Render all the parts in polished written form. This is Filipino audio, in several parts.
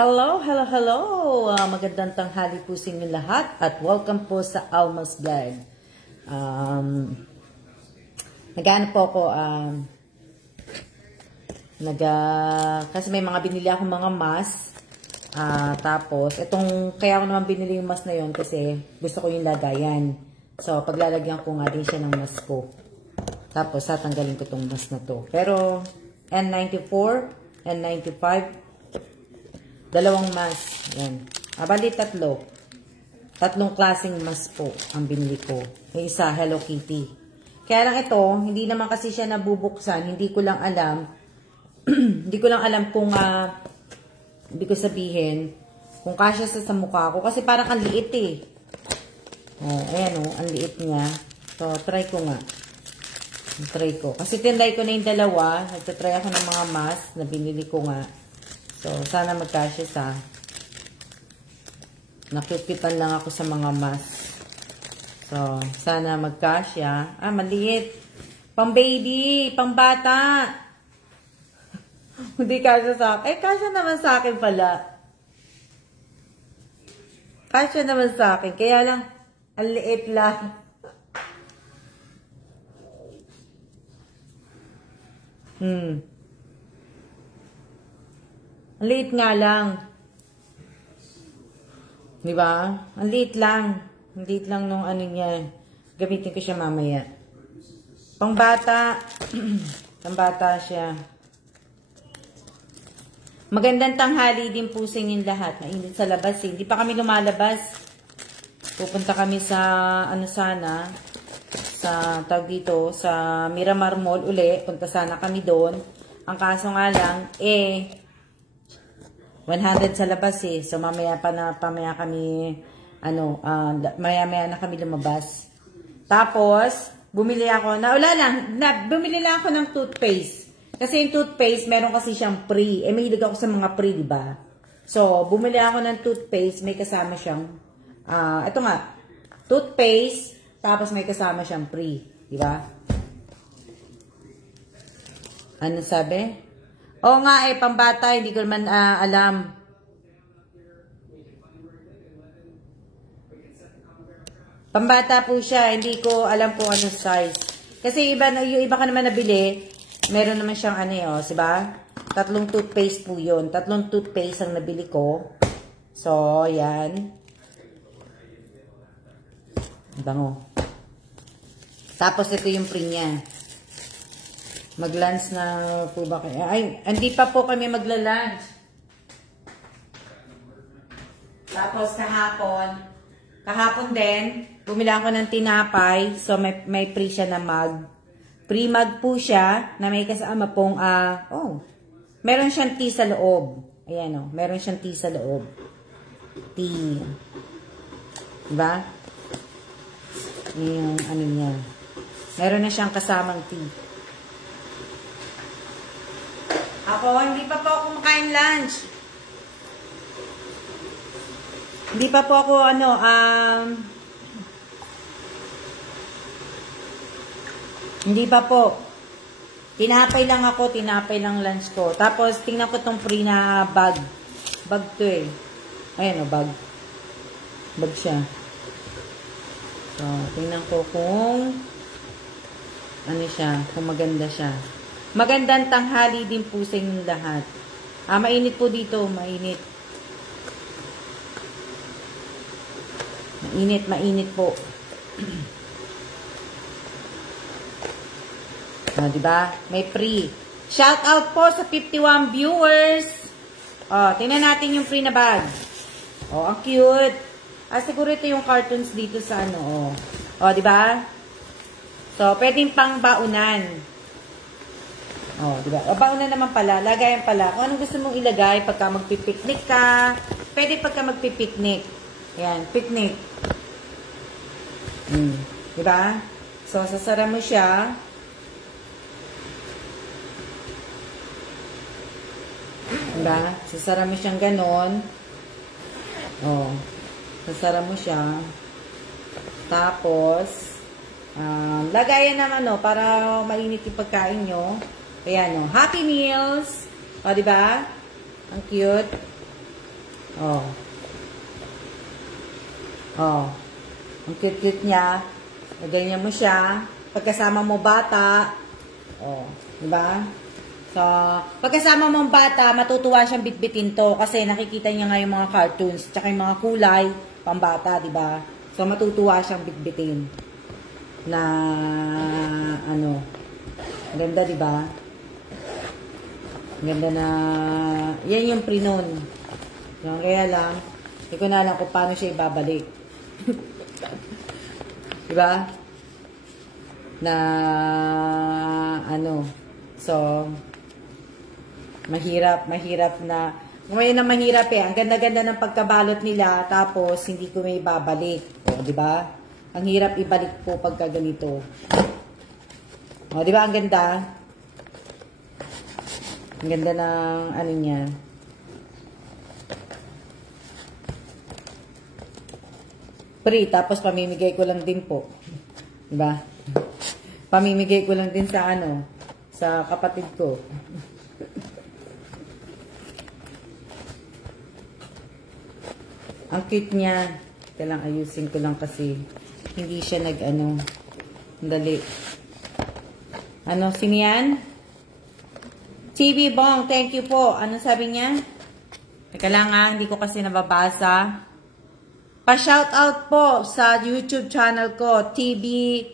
Hello, hello, hello! Magandang tanghali po sa inyo lahat at welcome po sa Alma's Vlog. Nag-ano po ako, kasi may mga binili akong mga mask. Tapos, kaya ako naman binili yung mask na yun kasi gusto ko yung lagayan. So, paglalagyan ko nga din siya ng mask ko. Tapos, tatanggalin ko tong mask na to. Pero, N94, N95, dalawang mask. Yan. Bali, tatlo. Tatlong klaseng mask po ang binili ko. Yung isa, Hello Kitty. Kaya lang ito, hindi naman kasi siya nabubuksan. Hindi ko lang alam. Hindi ko lang alam kung, hindi ko sabihin, kung kasya sa mukha ko. Kasi parang ang liit eh. Ayan ang liit niya. So, try ko nga. Try ko. Kasi tinday ko na yung dalawa. Nagtatry ako ng mga mask na binili ko nga. So, sana magkasya sa. Nakikitan lang ako sa mga mask. So, sana magkasya. Maliit. Pang baby. Pang bata. Hindi kasya sa akin. Kasya naman sa akin pala. Kasya naman sa akin. Kaya lang, ang liit lang. Ang liit nga lang. Di ba? Ang liit lang. Ang liit lang nung ano niya. Gamitin ko siya mamaya. Pangbata. Pangbata siya. Magandang tanghali din po sa inyong lahat. Mainit sa labas eh. Hindi pa kami lumalabas. Pupunta kami sa ano sana. Sa tawag dito. Sa Miramar Mall uli. Punta sana kami doon. Ang kaso nga lang 100 sa labas eh. So, mamaya kami, maya na kami lumabas. Tapos, bumili ako, bumili lang ako ng toothpaste. Kasi yung toothpaste, meron kasi siyang free. May hilig ako sa mga free, diba? So, bumili ako ng toothpaste, may kasama siyang, ito nga, toothpaste, tapos may kasama siyang free. Diba? Ano sabi? Oo nga pambata, hindi ko naman alam. Pambata po siya, hindi ko alam kung anong size. Kasi yung iba ka naman nabili, meron naman siyang diba? Tatlong toothpaste po yun. Tatlong toothpaste ang nabili ko. So, yan. Bango. Tapos ito yung free niya. Mag-lunch na po ba kayo? Ay, hindi pa po kami magla-lunch. Tapos kahapon din, bumili ako ng tinapay. So, may free siya na mug. Free mug po siya na may kasama pong, meron siyang tea sa loob. Ayan meron siyang tea sa loob. Tea. Diba? Yung ano niya. Meron na siyang kasamang tea. Ako, hindi pa po ako kumakain lunch. Hindi pa po ako, hindi pa po. Tinapay lang ako, tinapay lang lunch ko. Tapos, tingnan ko tong free na bag. Bag to eh. Ayan bag. Bag siya. So, tingnan ko kung ano siya, kung maganda siya. Magandang tanghali din po sa inyong lahat. Mainit po dito, mainit. Mainit po. Diba? May free. Shout out po sa 51 viewers. Tingnan natin yung free na bag. Ang cute. Siguro ito yung cartoons dito sa diba? So, pwedeng pang baunan. Diba? Baunan naman pala. Lagayan pala. Kung anong gusto mong ilagay pagka magpipiknik ka. Pwede pagka magpipiknik. Ayan, picnic. Diba? So, sasara mo siya. Diba? Sasara mo siyang ganon. Sasara mo siya. Tapos, lagayan naman para mainit yung pagkain nyo. Ayan Happy Meals. Diba? Ang cute. Oh. Oh. Ang cute-cute niya. Ganyan mo siya. Pagkasama mo bata. Oh. Diba? So, pagkasama mong bata, matutuwa siyang bitbitin to. Kasi nakikita niya nga yung mga cartoons. Tsaka yung mga kulay. Pambata, diba? So, matutuwa siyang bitbitin. Na, ano. Ganda, diba? Ganda na. Yan yung pre-noon. Kaya lang, hindi ko na alam kung paano siya ibabalik. Diba? Na, ano, so, mahirap na, ngayon na mahirap eh, ang ganda-ganda ng pagkabalot nila, tapos hindi ko may babalik. O, diba? Ang hirap ibalik po pagka ganito. O, diba? Ang ganda. Ang ganda ng, ano niya. Free, tapos pamimigay ko lang din po. Diba? Pamimigay ko lang din sa ano, sa kapatid ko. Ang cute niya. Kailang ayusin ko lang kasi hindi siya nag-ano. Dali. Ano, sino yan? TV Bong, thank you po. Ano sabi niya? Teka lang nga, hindi ko kasi nababasa. Pa-shoutout po sa YouTube channel ko, TV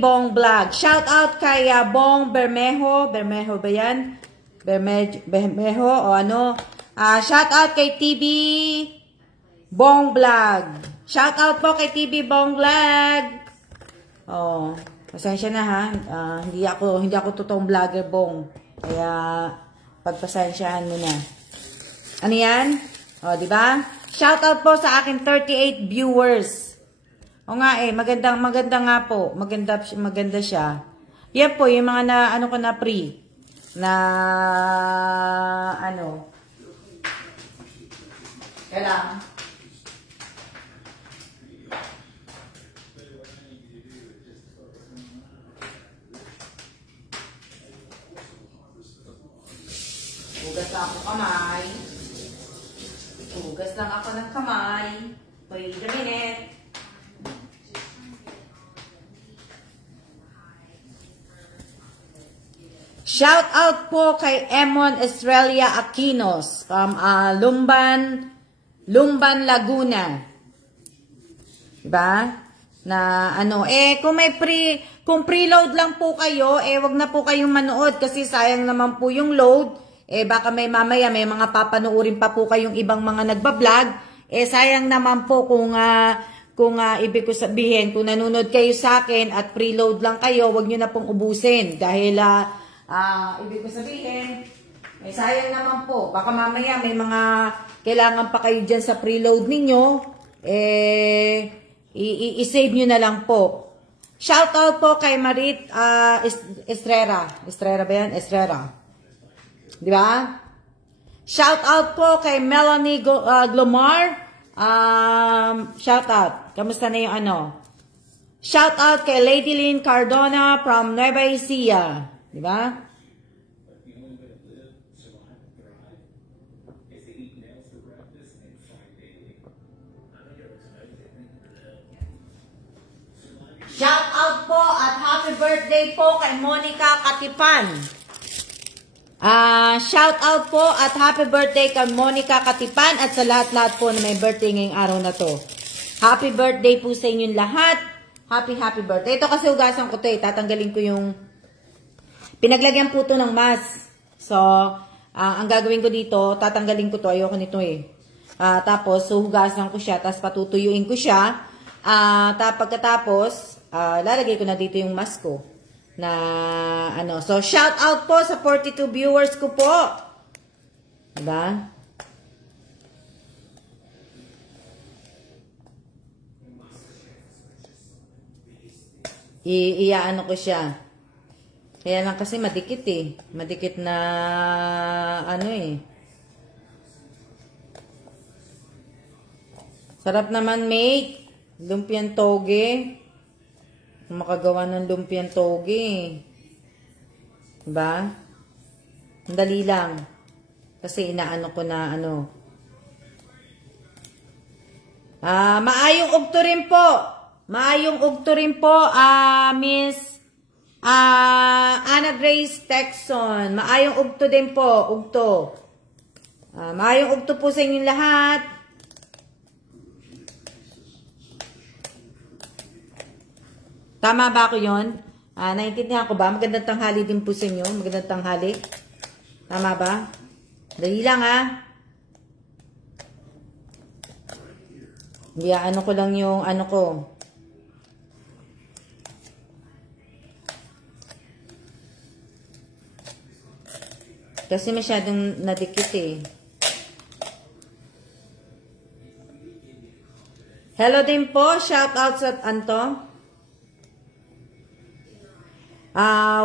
Bong Vlog. Shoutout kay Bong Bermejo. Bermejo ba yan? Bermejo o ano? Shoutout kay TV Bong Vlog. Shoutout po kay TV Bong Vlog. Oh, pasensya na ha. Hindi ako totoong vlogger, Bong. Kaya pagpasensyahan mo na. Ano yan? O, di ba? Shoutout po sa akin 38 viewers. O nga maganda nga po. Maganda siya. Yan po, yung mga na, ano ko na pre. Na, ano. Kailang. Hugas lang ako kamay. Hugas lang ako ng kamay. Wait a minute. Shout out po kay Emon Estrella Aquinos from Lumban, Laguna. Diba? Na ano, kung preload lang po kayo, wag na po kayong manood kasi sayang naman po yung load. Baka mamaya may mga papanoorin pa po kayong ibang mga nagbablog. Sayang naman po kung ibig ko sabihin, kung nanonood kayo sa akin at preload lang kayo, wag nyo na pong ubusin. Dahil, ibig ko sabihin, sayang naman po. Baka mamaya may mga kailangan pa kayo dyan sa preload ninyo, i-save nyo na lang po. Shoutout po kay Marit Estrera. Estrera ba yan? Estrera. Diba? Shout out po kay Melanie Glomar. Shout out. Kamusta na yung ano? Shout out kay Lady Lynn Cardona from Nueva Ecija. Diba? Shout out po at happy birthday po kay Monica Katipan. Shout out po at happy birthday kay Monica Katipan at sa lahat-lahat po na may birthday ngayong araw na to. Happy birthday po sa inyong lahat. Happy birthday. Ito kasi hugasan ko to tatanggalin ko yung pinaglagyan po to ng mask. So, ang gagawin ko dito, tatanggalin ko to. Ayoko nito tapos, hugasan ko siya, tapos patutuyuin ko siya. Pagkatapos, lalagay ko na dito yung mask ko. Na ano, so shout out po sa 42 viewers ko po. Diba? Iyaano ko siya. Kaya lang kasi madikit Madikit na ano Sarap naman mate. Lumpiang toge. Makagawa ng lumpiang toge. Diba? Ang dali lang. Kasi inaano ko na Maayong ugto rin po. Maayong ugto rin po, Miss Anna Grace Texon. Maayong ugto din po. Ugto. Maayong ugto po sa inyong lahat. Tama ba ako yun? Naiintindihan ko ba? Magandang tanghali din po sa inyo. Magandang tanghali. Tama ba? Dali lang ano ko lang yung ano ko. Kasi masyadong nadikit eh. Hello din po. Shout out sa Anto.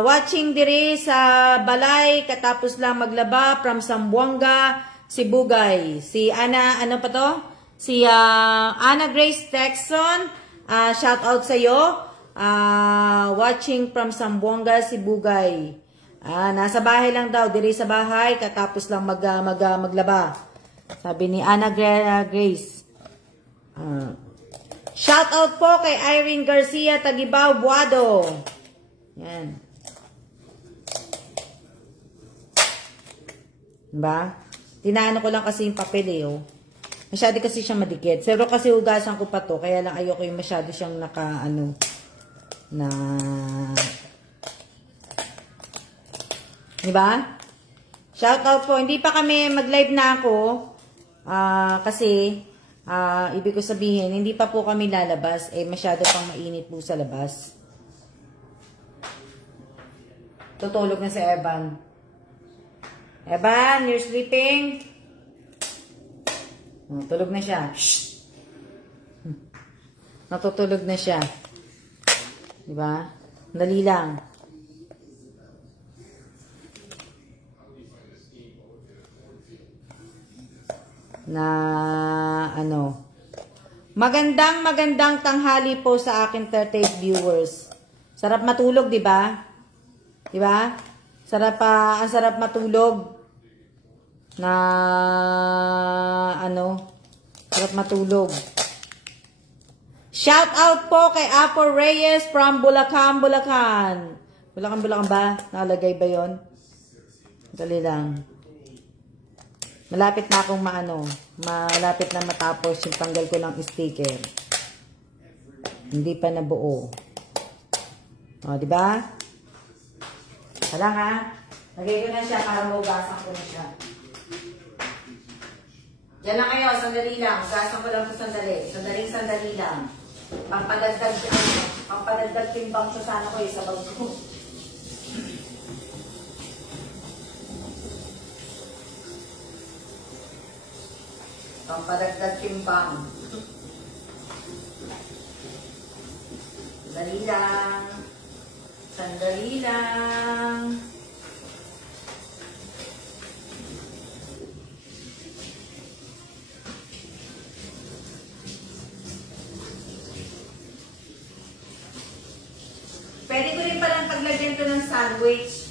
Watching diri sa balay, katapos lang maglaba from Zamboanga, Sibugay. Si Ana, ano pa to? Si Anna Grace Texon, shout out sa iyo. Watching from Zamboanga, Sibugay. Nasa bahay lang daw, diri sa bahay, katapos lang maglaba. Sabi ni Anna Grace. Shout out po kay Irene Garcia, Tagibao, Buado. Yan. Diba? Tinaano ko lang kasi yung papel eh, oh. Masyado kasi siyang madikit. Pero kasi hugasan ko pa to, kaya lang ayoko yung masyado siyang diba? Shout out po. Hindi pa kami mag-live na ako. Kasi, ibig ko sabihin, hindi pa po kami lalabas. Masyado pang mainit po sa labas. Tutulog na si Evan. Evan, you're sleeping? Tulog na siya. Shh! Natutulog na siya. Diba? Dali lang. Magandang tanghali po sa akin 38 viewers. Sarap matulog, diba? Diba? Ang sarap matulog. Sarap matulog. Shout out po kay Apo Reyes from Bulacan, Bulacan. Bulacan ba? Nakalagay ba yon? Dali lang. Malapit na akong malapit na matapos yung tanggal ko ng sticker. Hindi pa nabuo. Diba? Wala nga. Lagay ko na siya para maugasan ko na siya. Yan lang kayo, sandali lang. Ugasan ko lang ito sandali. Sandali lang. Pampadagdag timbang sa sana ko sa bag ko. Pampadagdag timbang. Sandali lang. Sandali lang. Pwede ko rin palang paglagyan ito ng sandwich.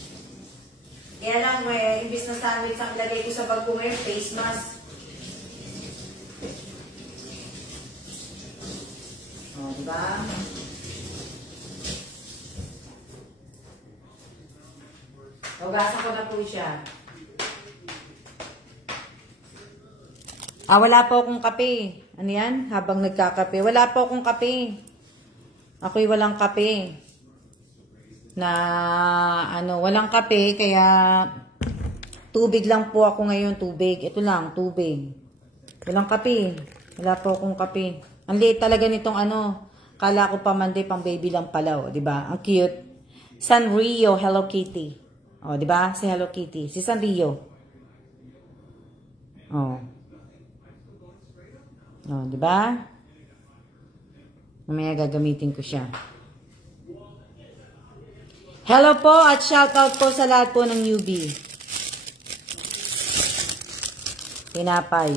Kaya lang, imbis na sandwich ang ilagay ko sa bag ko ngayon, face mask. Diba? Hugasan ko na po siya. Wala po akong kape. Ano yan? Habang nagkakape. Wala po akong kape. Ako'y walang kape. Walang kape, kaya tubig lang po ako ngayon, tubig. Ito lang, tubig. Walang kape. Wala po akong kape. Ang liit talaga nitong kala ko pa Monday, pang baby lang pala, diba? Ang cute. Sanrio, Hello Kitty. Diba? Si Hello Kitty. Si Sanrio. Diba? Mamaya gagamitin ko siya. Hello po at shoutout po sa lahat po ng newbie. Tinapay.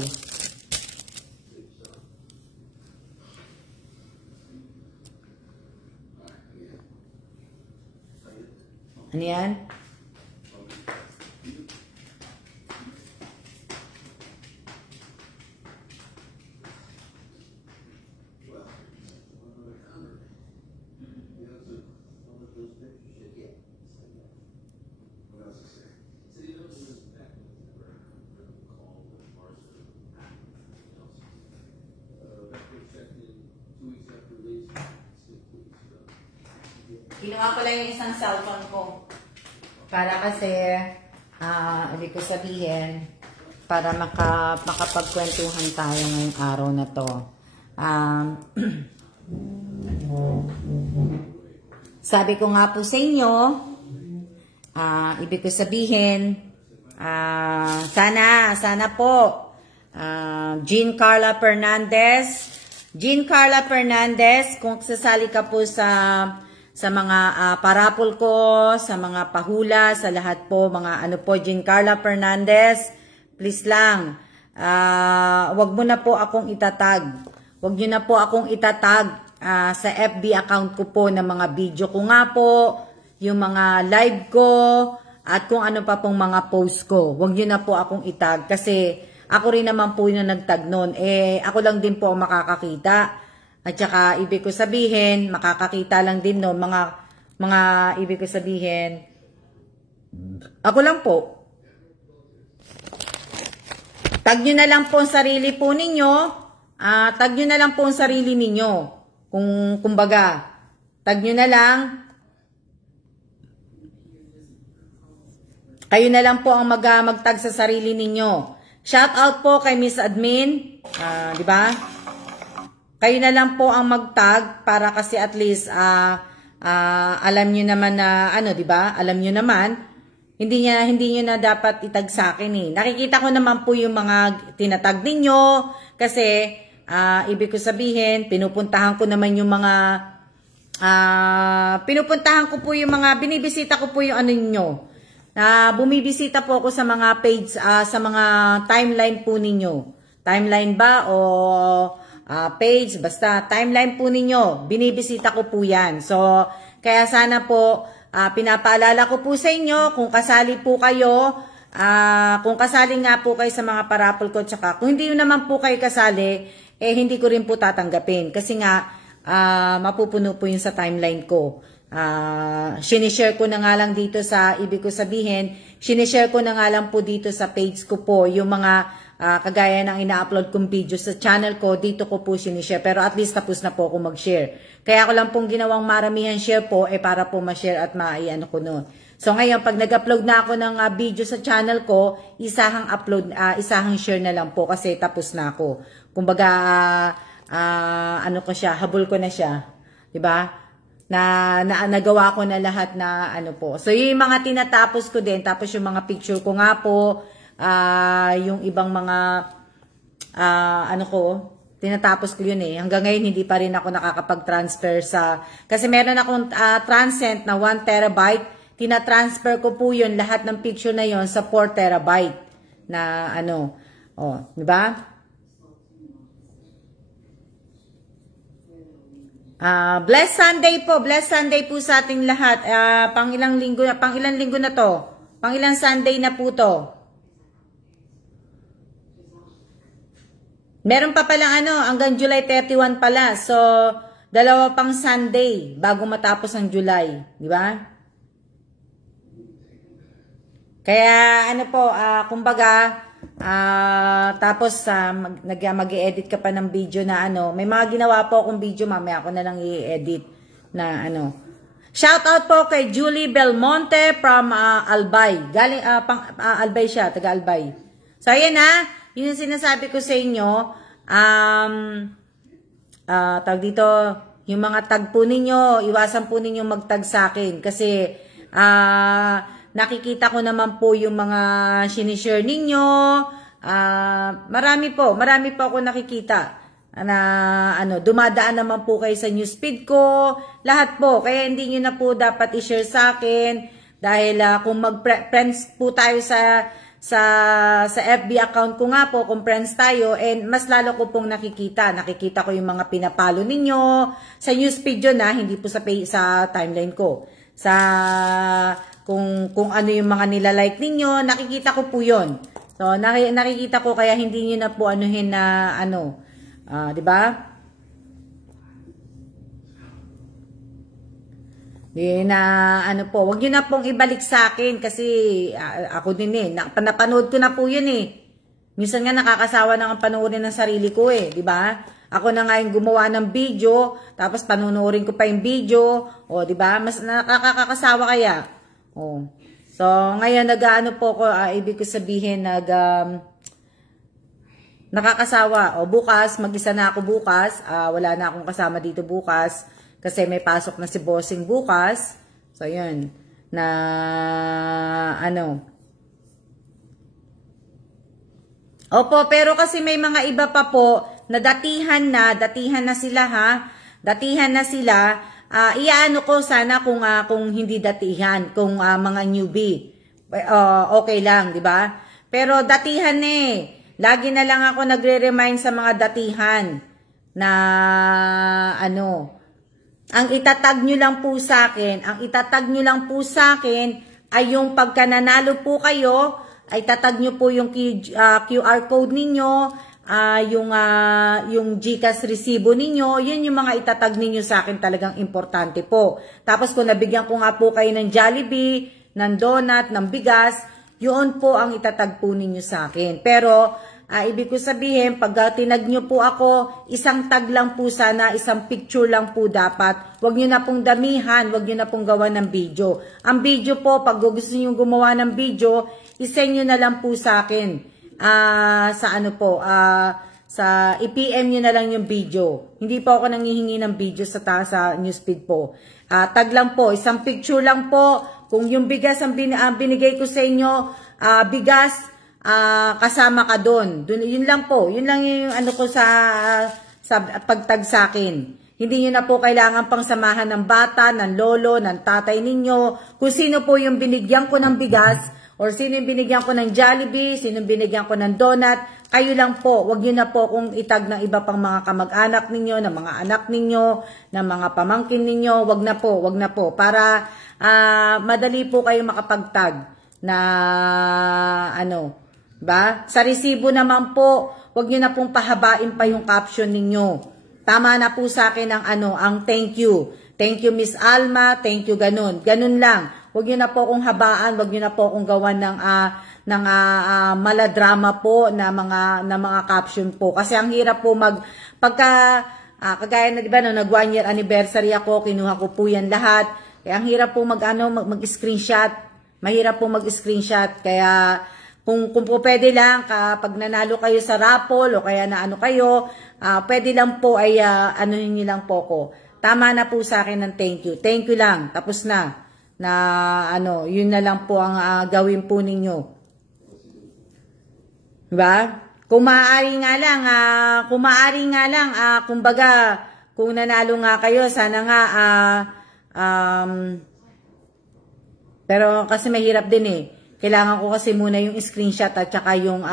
Ano yan? Kinuha ko lang yung isang cellphone ko. Para kasi, ibig ko sabihin, para makapagkwentuhan tayo ngayong araw na to. Sabi ko nga po sa inyo, ibig ko sabihin, sana po, Jean Carla Fernandez, kung sasali ka po sa mga parapol ko, sa mga pahula, sa lahat po, mga ano po, Jean Carla Fernandez, please lang, wag mo na po akong itatag. Wag nyo na po akong itatag sa FB account ko po ng mga video ko nga po, yung mga live ko, at kung ano pa pong mga post ko. Wag nyo na po akong itag kasi ako rin naman po yung nagtag nun. Ako lang din po ang makakakita. At saka, ibig ko sabihin, makakakita lang din nun, mga ibig ko sabihin, ako lang po. Tag nyo na lang po ang sarili po ninyo. Tag nyo na lang po ang sarili ninyo. Kumbaga, tag nyo na lang. Kayo na lang po ang magtag sa sarili ninyo. Shout out po kay Miss Admin. Di ba? Kayo na lang po ang magtag para kasi at least alam nyo naman na ano, di ba? Alam nyo naman, hindi nyo na dapat itag sa akin eh. Nakikita ko naman po yung mga tinatag ninyo kasi ibig ko sabihin, pinupuntahan ko naman yung mga binibisita ko po yung ano ninyo. Bumibisita po ako sa mga page, sa mga timeline po ninyo. Timeline ba o page, basta timeline po ninyo. Binibisita ko po yan. So, kaya sana po, pinapaalala ko po sa inyo, kung kasali po kayo, kung kasali nga po kayo sa mga parapol ko, tsaka kung hindi naman po kayo kasali, hindi ko rin po tatanggapin. Kasi nga, mapupuno po yun sa timeline ko. Sinishare ko na nga lang dito sa, ibig ko sabihin, sinishare ko na nga lang po dito sa page ko po, yung mga kagaya ng ina-upload kong video sa channel ko, dito ko po sinishare. Pero at least tapos na po ako mag-share. Kaya ako lang pong ginawang maramihan share po, para po ma-share at ma-iano ko noon. So ngayon, pag nag-upload na ako ng video sa channel ko, isahang upload, isahang share na lang po kasi tapos na ako. Kumbaga, ano ko siya, habol ko na siya. 'Di ba? Nagawa ko na lahat na ano po. So yung mga tinatapos ko din, tapos yung mga picture ko nga po, yung ibang mga ano ko, tinatapos ko yun eh. Hanggang ngayon hindi pa rin ako nakakapag-transfer kasi meron akong Transcend na 1 terabyte. Tina-transfer ko po yun, lahat ng picture na yon sa 4 terabyte na ano. Oh, di ba? Blessed Sunday po sa ating lahat. Pang ilang linggo na to? Pang ilang Sunday na po to? Meron pa palang hanggang July 31 pala. So, dalawa pang Sunday bago matapos ang July, di ba? Kaya kumbaga, tapos mag-i-edit ka pa ng video na may mga ginawa po akong video, mamaya ako na lang i-edit na Shout out po kay Julie Belmonte from Albay. Galing Albay siya, taga Albay. So ayan yun yung sinasabi ko sa inyo. Tag dito, yung mga tag po ninyo, iwasan po ninyo magtag sa akin kasi nakikita ko naman po yung mga sinishare ninyo. Marami po ako nakikita na dumadaan naman po kayo sa newsfeed ko. Lahat po. Kaya hindi nyo na po dapat i-share sa akin dahil kung mag-friends po tayo sa FB account ko nga po, kung friends tayo, mas lalo ko pong nakikita ko yung mga pinapalo ninyo sa newsfeed yun hindi po sa timeline ko. Kung ano yung mga nilalike ninyo, nakikita ko po yun. So, nakikita ko kaya hindi nyo na po anuhin na di ba? Wag nyo na pong ibalik sa akin kasi ako din napanood ko na po yun eh. Minsan nga nakakasawa na ang panoorin ng sarili ko eh, di ba? Ako na nga yung gumawa ng video, tapos panunuorin ko pa yung video. O, di ba? Mas nakakakasawa kaya. O. So, ngayon, nag-ano po ko, ibig ko sabihin, nakakasawa. O, bukas, mag-isa na ako bukas. Wala na akong kasama dito bukas. Kasi may pasok na si Bossing bukas. So, yun. Na, Opo, pero kasi may mga iba pa po na datihan na sila ha. Datihan na sila. Iyaano ko sana kung hindi datihan, kung mga newbie. Okay lang, di ba? Pero datihan eh. Lagi na lang ako nagre-remind sa mga datihan na ang itatag nyo lang po sa akin, ay yung pagka nanalo po kayo, ay tatag nyo po yung QR code ninyo, yung GCash resibo ninyo, yun yung mga itatag ninyo sa akin, talagang importante po. Tapos kung nabigyan ko nga po kayo ng Jollibee, ng donut, ng bigas, yun po ang itatag po ninyo sa akin. Pero, ibig ko sabihin, pag tinag nyo po ako, isang tag lang po sana, isang picture lang po dapat. Huwag nyo na pong damihan, huwag nyo na pong gawa ng video. Ang video po, pag gusto nyo gumawa ng video, isend nyo na lang po sa akin. I-PM nyo na lang yung video. Hindi po ako nanghihingi ng video sa newsfeed po. Tag lang po, isang picture lang po. Kung yung bigas ang binigay ko sa inyo, bigas, kasama ka doon. Yun lang po. Yun lang yung ko sa pagtag sa akin. Hindi nyo na po kailangan pang samahan ng bata, ng lolo, ng tatay ninyo. Kung sino po yung binigyan ko ng bigas, or sino yung binigyan ko ng Jollibee, sino yung binigyan ko ng donut, kayo lang po. Huwag nyo na po kung itag ng iba pang mga kamag-anak ninyo, ng mga anak ninyo, ng mga pamangkin ninyo. Huwag na po. Para madali po kayo makapagtag na ba? Sa resibo naman po, huwag nyo na pong pahabain pa yung caption ninyo. Tama na po sa akin ang thank you. Thank you Miss Alma, thank you ganun. Ganun lang. Huwag nyo na po akong habaan, huwag nyo na po akong gawan ng maladrama po na mga caption po. Kasi ang hirap po kagaya na diba nag 1 year anniversary ako, kinuha ko po yan lahat. Kaya ang hirap po mag-screenshot. Mahirap po mag-screenshot. Kaya kung po pwede lang, kapag nanalo kayo sa raffle o kaya kayo, pwede lang po ay anuhin nyo lang po ko. Tama na po sa akin ng thank you. Thank you lang. Tapos na. Yun na lang po ang gawin po ninyo. Diba? Kung maaari nga lang, kumbaga, kung nanalo nga kayo, sana nga, pero kasi mahirap din eh. Kailangan ko kasi muna yung screenshot at saka yung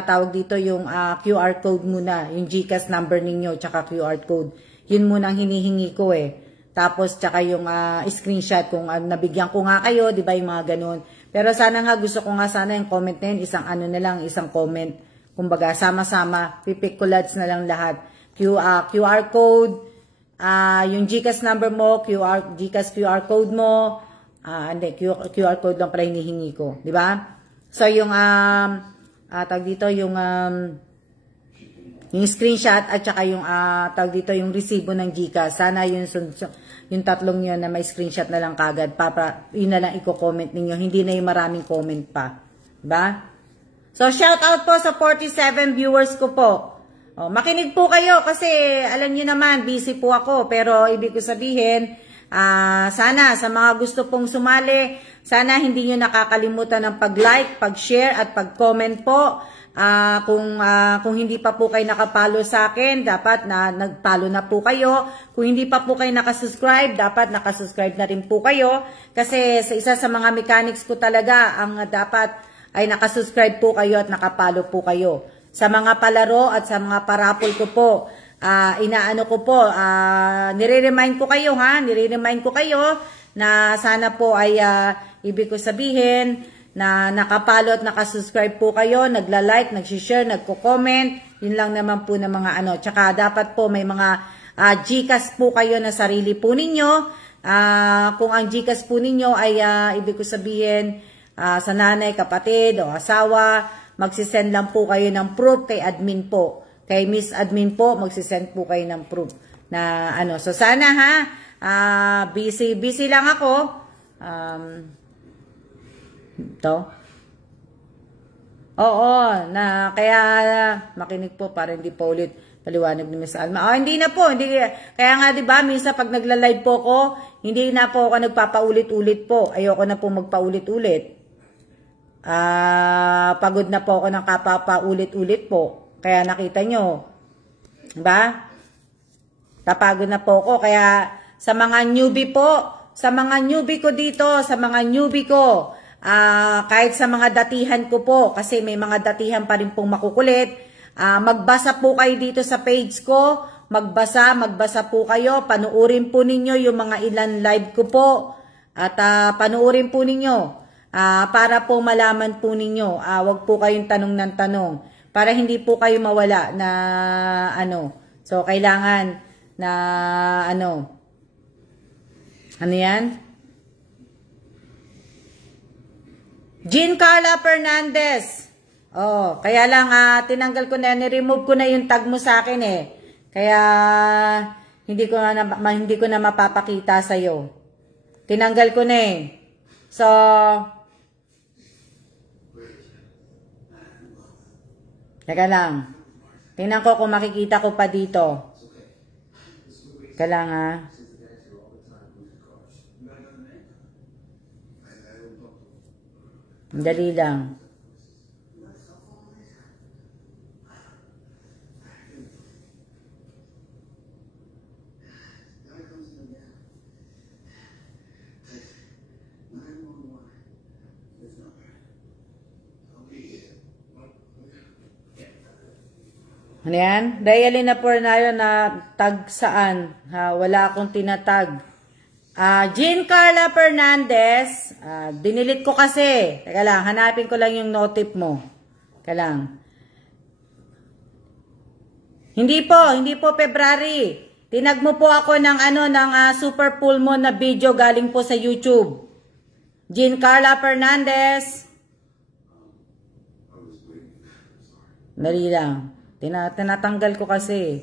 tawag dito yung QR code muna, yung GCash number ninyo tsaka QR code. Yun muna ang hinihingi ko eh. Tapos tsaka yung screenshot kung nabigyan ko nga kayo, 'di ba, yung mga ganun. Pero sana nga gusto ko nga sana yung comment na yun, isang comment. Kumbaga sama-sama, pipikulats na lang lahat. QR code, yung GCash number mo, GCash QR code mo, QR code lang pala hinihingi ko, di ba? So yung tag dito yung screenshot at saka yung tag dito yung resibo ng GCash. Sana yung tatlong yun na may screenshot na lang kagad, yun na lang i-comment ninyo, hindi na yung maraming comment pa, di ba? So shout out po sa 47 viewers ko po. Makinig po kayo kasi alam niyo naman busy po ako, pero ibig ko sabihin sana sa mga gusto pong sumali, sana hindi nyo nakakalimutan ng pag-like, pag-share at pag-comment po. Kung hindi pa po kayo nakapalo sa akin, dapat nagpalo na po kayo. Kung hindi pa po kayo nakasubscribe, dapat nakasubscribe na rin po kayo. Kasi sa isa sa mga mechanics ko talaga, ang dapat ay nakasubscribe po kayo at nakapalo po kayo. Sa mga palaro at sa mga parapol ko po, nire-remind ko kayo na sana po ay ibig ko sabihin na nakapalo at nakasubscribe po kayo, nagla-like, nag-share, nagko-comment, yun lang naman po ng mga Tsaka dapat po may mga GCash po kayo na sarili po ninyo. Kung ang GCash po ninyo ay ibig ko sabihin sa nanay, kapatid o asawa, magsisend lang po kayo ng proof kay admin po. Kay Miss Admin po, magsisend po kayo ng proof na ano. So sana ha, busy lang ako. Ito. Oo, na kaya makinig po para hindi pa ulit paliwanag ni Miss Alma. Hindi na po, hindi kaya nga 'di ba, minsan pag nagla-live po ko, hindi na po ako nagpapaulit-ulit po. Ayoko na po magpaulit-ulit. Pagod na po ako ng kapapaulit-ulit po. Kaya nakita nyo, 'di ba? Kapagod na po ako, kaya sa mga newbie po, sa mga newbie ko dito, sa mga newbie ko, kahit sa mga datihan ko po, kasi may mga datihan pa rin pong makukulit, magbasa po kayo dito sa page ko, magbasa po kayo, panuorin po ninyo yung mga ilan live ko po, at panuorin po ninyo, para po malaman po ninyo, wag po kayong tanong ng tanong, para hindi po kayo mawala na ano, so kailangan na ano yan? Jean Carla Fernandez. Oh, kaya lang tinanggal ko na, ni-remove ko na yung tag mo sa akin eh. Kaya hindi ko na mapapakita sa iyo. Tinanggal ko na eh. So teka lang. Tingnan ko kung makikita ko pa dito. Teka lang Dali lang. Ano yan? Dialina Pornayo na tag saan? Wala akong tinatag. Jean Carla Fernandez, dinilit ko kasi. Teka lang, hanapin ko lang yung notif mo. Teka lang. Hindi po February. Tinag mo po ako ng super full mo na video galing po sa YouTube. Jean Carla Fernandez. Dali lang. Tinatanggal ko kasi.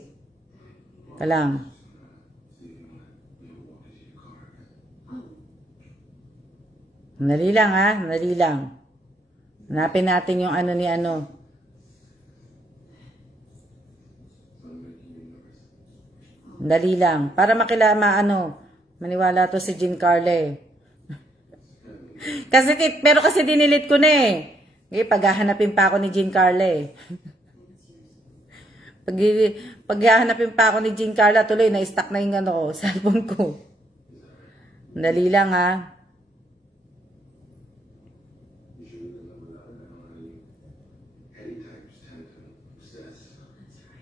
Teka lang. Dali lang dali lang. Hanapin natin yung ano ni ano. Dali lang. Para maniwala to si Jean Carla pero kasi dinilit ko na eh. Paghahanapin pa ako ni Jean Carla Paghahanapin pa ako ni Jean Carla, tuloy na-stuck na yung cellphone ko. Dali lang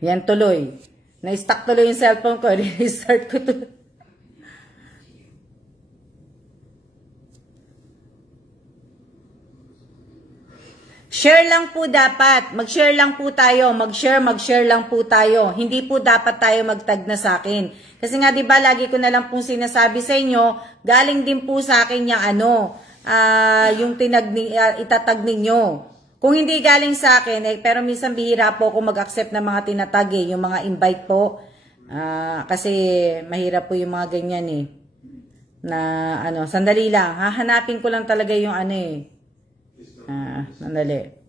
Yan tuloy. Na-stuck tuloy yung cellphone ko. Restart ko to. Share lang po dapat. Mag-share lang po tayo. Mag-share lang po tayo. Hindi po dapat tayo magtag na sa akin. Kasi nga 'di ba lagi ko na lang pong sinasabi sa inyo, galing din po sa akin yung yung itatag ninyo. Kung hindi galing sa akin, pero minsan bihira po ako mag-accept ng mga tinatag yung mga invite po. Kasi mahirap po yung mga ganyan na sandali lang. Hahanapin ko lang talaga yung sandali.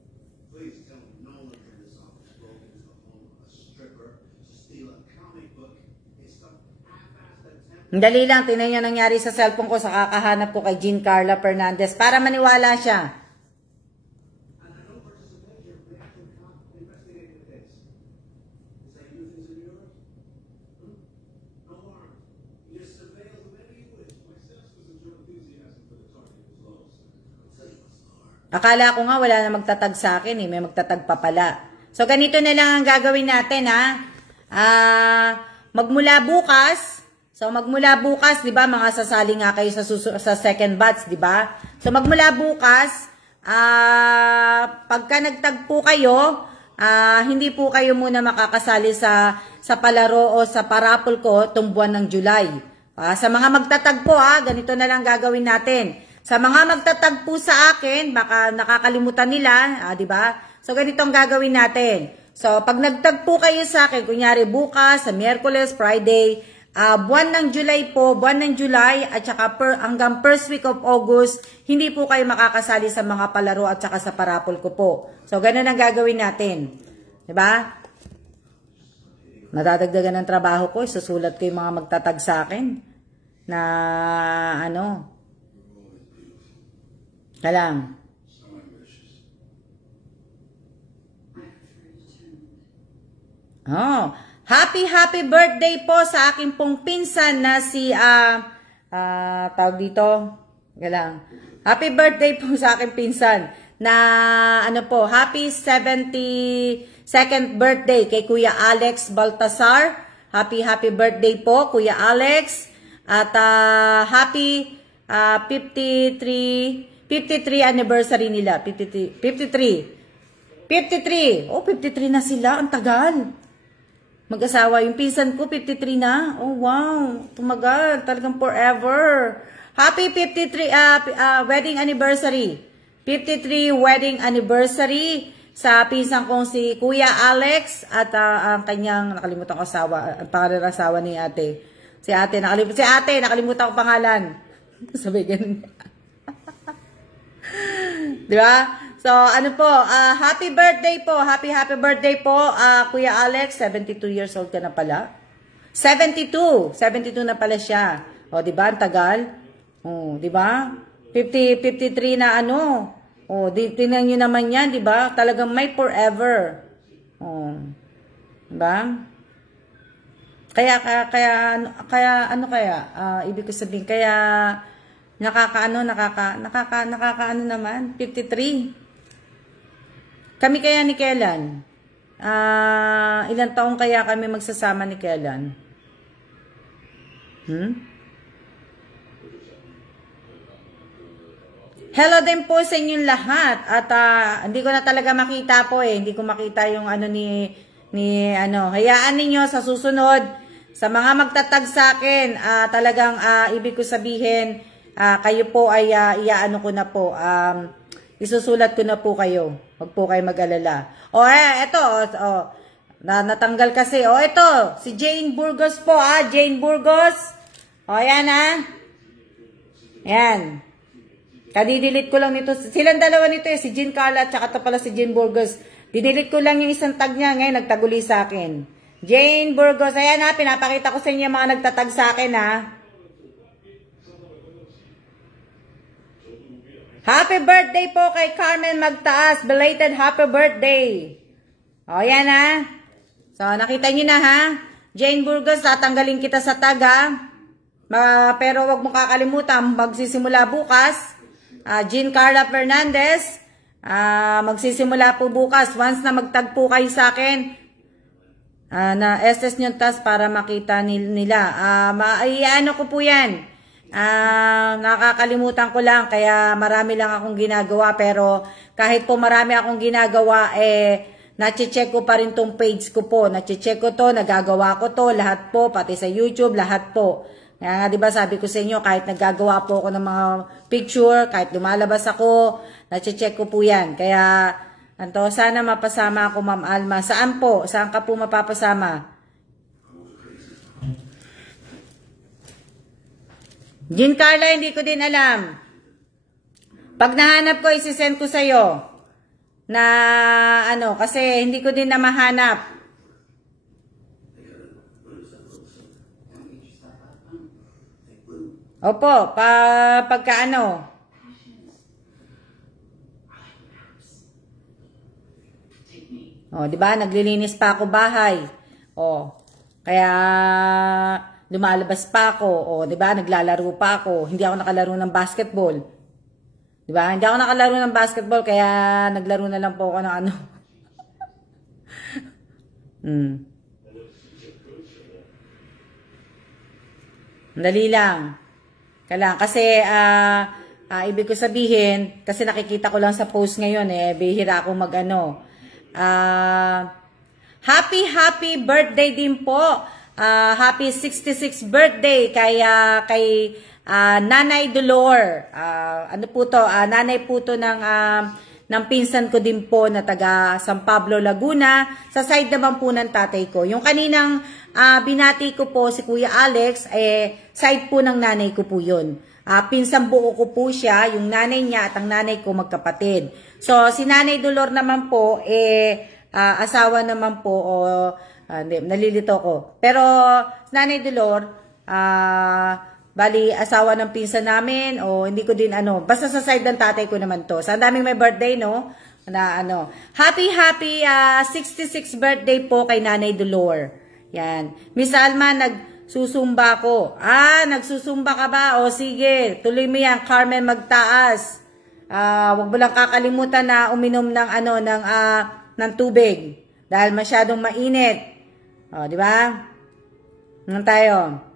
Dali lang, tingnan niyo nangyari sa cellphone ko sa kakahanap ko kay Jean Carla Fernandez para maniwala siya. Akala ko nga wala na magtatag sa akin may magtatag pa pala. So ganito na lang ang gagawin natin magmula bukas, 'di ba, mga sasali nga kayo sa second batch, 'di ba? So magmula bukas, pagka nagtag po kayo, hindi po kayo muna makakasali sa palaro o sa parapol ko tong buwan ng July. Sa mga magtatag po ganito na lang gagawin natin. Sa mga magtatag po sa akin, baka nakakalimutan nila, 'di ba? So ganito ang gagawin natin. So, pag nagtagpo kayo sa akin, kunyari bukas, sa Miyerkules, Friday, buwan ng July at saka hanggang first week of August, hindi po kayo makakasali sa mga palaro at saka sa parapol ko po. So, ganun ang gagawin natin. Diba? Nadadagdagan ng trabaho ko, isusulat ko yung mga magtatag sa akin na ano, kalang. Oh, happy birthday po sa aking pong pinsan na si tawag dito. Galang. Happy birthday po sa aking pinsan na ano po, happy 72nd birthday kay Kuya Alex Baltasar. Happy birthday po Kuya Alex. At happy 53 anniversary nila. 53. Oh, 53 na sila. Ang tagal. Mag-asawa. Yung pinsan ko, 53 na. Oh, wow. Tumagal. Talagang forever. Happy 53 wedding anniversary. 53 wedding anniversary sa pinsan kong si Kuya Alex at ang kanyang, nakalimutan ko asawa, ang pangalan ng asawa ni ate. Si ate, nakalimutan ko pangalan. Sabi ganun. Di ba? So, ano po, happy birthday po. Happy birthday po, Kuya Alex. 72 years old ka na pala. 72 na pala siya. O, di ba? Ang tagal. O, di ba? 53 na ano. O, tingnan nyo naman yan, di ba? Talagang may forever. O, di ba? Kaya, ibig ko sabihin, kaya, nakakaano naman, 53. Kami kaya ni Kailan? Ilang taong kaya kami magsasama ni Kailan? Hello din po sa inyong lahat. At hindi ko na talaga makita po eh. Hindi ko makita yung ano ni hayaan ninyo sa susunod. Sa mga magtatag sa akin, talagang ibig ko sabihin, kayo po ay iaano ko na po. Isusulat ko na po kayo. Huwag po kayo mag-alala. Eto. Natanggal kasi. Ito. Si Jane Burgos po. Jane Burgos. Yan Yan. Kadidelete ko lang nito. Silang dalawa nito eh. Si Jean Carla at saka ito pala si Jane Burgos. Didelete ko lang yung isang tag niya. Ngayon nagtaguli sa akin. Jane Burgos. Ayan pinapakita ko sa inyo yung mga nagtatag sa akin Happy birthday po kay Carmen Magtaas. Belated happy birthday. Yan So, nakita nyo na Jane Burgos, tatanggalin kita sa tag pero wag mo kakalimutan, magsisimula bukas. Jean Carla Fernandez, magsisimula po bukas. Once na magtagpo kayo sa akin, na SS nyo tas para makita nila. Ano ko po yan. Nakakalimutan ko lang, kaya marami lang akong ginagawa. Pero kahit po marami akong ginagawa, nache-check ko pa rin tong page ko po. Nache-check ko to, nagagawa ko to, lahat po, pati sa YouTube, lahat po. Kaya nga, diba, sabi ko sa inyo, kahit nagagawa po ako ng mga picture, kahit lumalabas ako, nache-check ko po yan. Kaya, sana mapasama ako, Ma'am Alma. Saan po? Saan ka po mapapasama? Jean Carla, hindi ko din alam. Pag nahanap ko, isisend ko sa'yo. Na, kasi hindi ko din na mahanap. Opo, pagka di ba? Naglilinis pa ako bahay. Kaya lumalabas pa ako. Di ba? Naglalaro pa ako. Hindi ako nakalaro ng basketball. Di ba? Hindi ako nakalaro ng basketball, kaya naglaro na lang po ako ng Dali lang. Kasi, ibig ko sabihin, kasi nakikita ko lang sa post ngayon bihira ako happy birthday din po. Happy 66th birthday kay Nanay Dolor. Nanay po to ng ng pinsan ko din po na taga San Pablo, Laguna. Sa side naman po ng tatay ko. Yung kaninang binati ko po si Kuya Alex, side po ng nanay ko po yun. Pinsan buo ko po siya, yung nanay niya at ang nanay ko magkapatid. So, si Nanay Dolor naman po, asawa naman po, nalilito ko. Pero, si Nanay Dolor, bali, asawa ng pinsan namin, hindi ko din basta sa side ng tatay ko naman to. Sa daming may birthday, no? Happy 66th birthday po kay Nanay Dolor. Yan. Miss Alma, nagsusumba ko. Nagsusumba ka ba? O sige, tuloy mo yan, Carmen Magtaas. Wag mo lang kakalimutan na uminom ng tubig dahil masyadong mainit. Di ba? Ano tayo?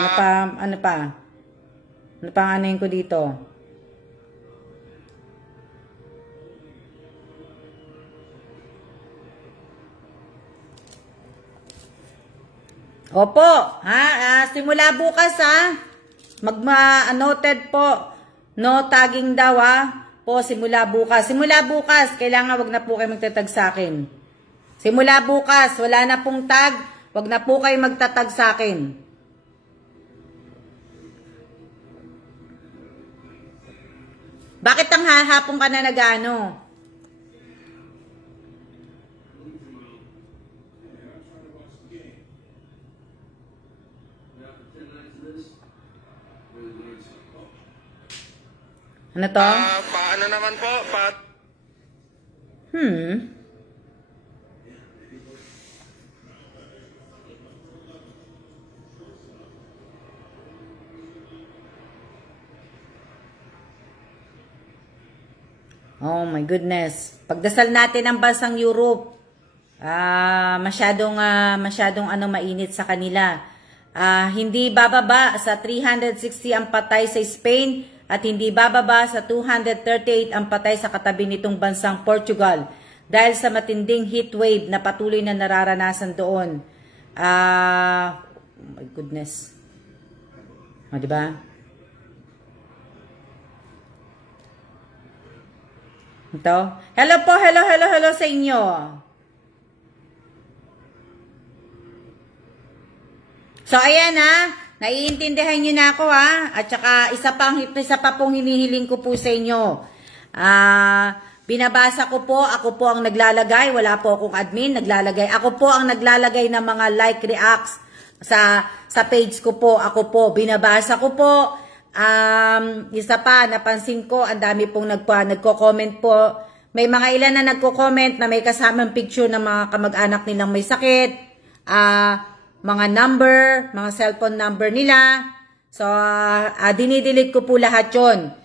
Ano pa ang anayin ko dito? Opo, simula bukas noted po. No tagging daw po simula bukas. Simula bukas, kailangan wag na po kayo magtatag sa akin. Simula bukas, wala na pong tag, wag na po kayo magtatag sa akin. Bakit ang hapon ka na nag-ano? Ano to? Paano naman po? Oh my goodness. Pagdasal natin ang bansang Europe. Masyadong mainit sa kanila. Hindi bababa sa 360 ang patay sa Spain. At hindi bababa sa 238 ang patay sa katabi nitong bansang Portugal dahil sa matinding heat wave na patuloy na nararanasan doon. Oh my goodness. Diba? Ito. Hello po, hello sa inyo. So, ayan naiintindihan niyo na ako at saka isa pa pong hinihiling ko po sa inyo. Binabasa ko po, ako po ang naglalagay, wala po akong admin, naglalagay. Ako po ang naglalagay ng mga like reacts sa page ko po. Ako po, binabasa ko po. Isa pa, napansin ko, ang dami pong nagko-comment po. May mga ilan na nagko-comment na may kasamang picture ng mga kamag-anak nilang may sakit. Mga number, mga cellphone number nila. So, dinidelete ko po lahat yun.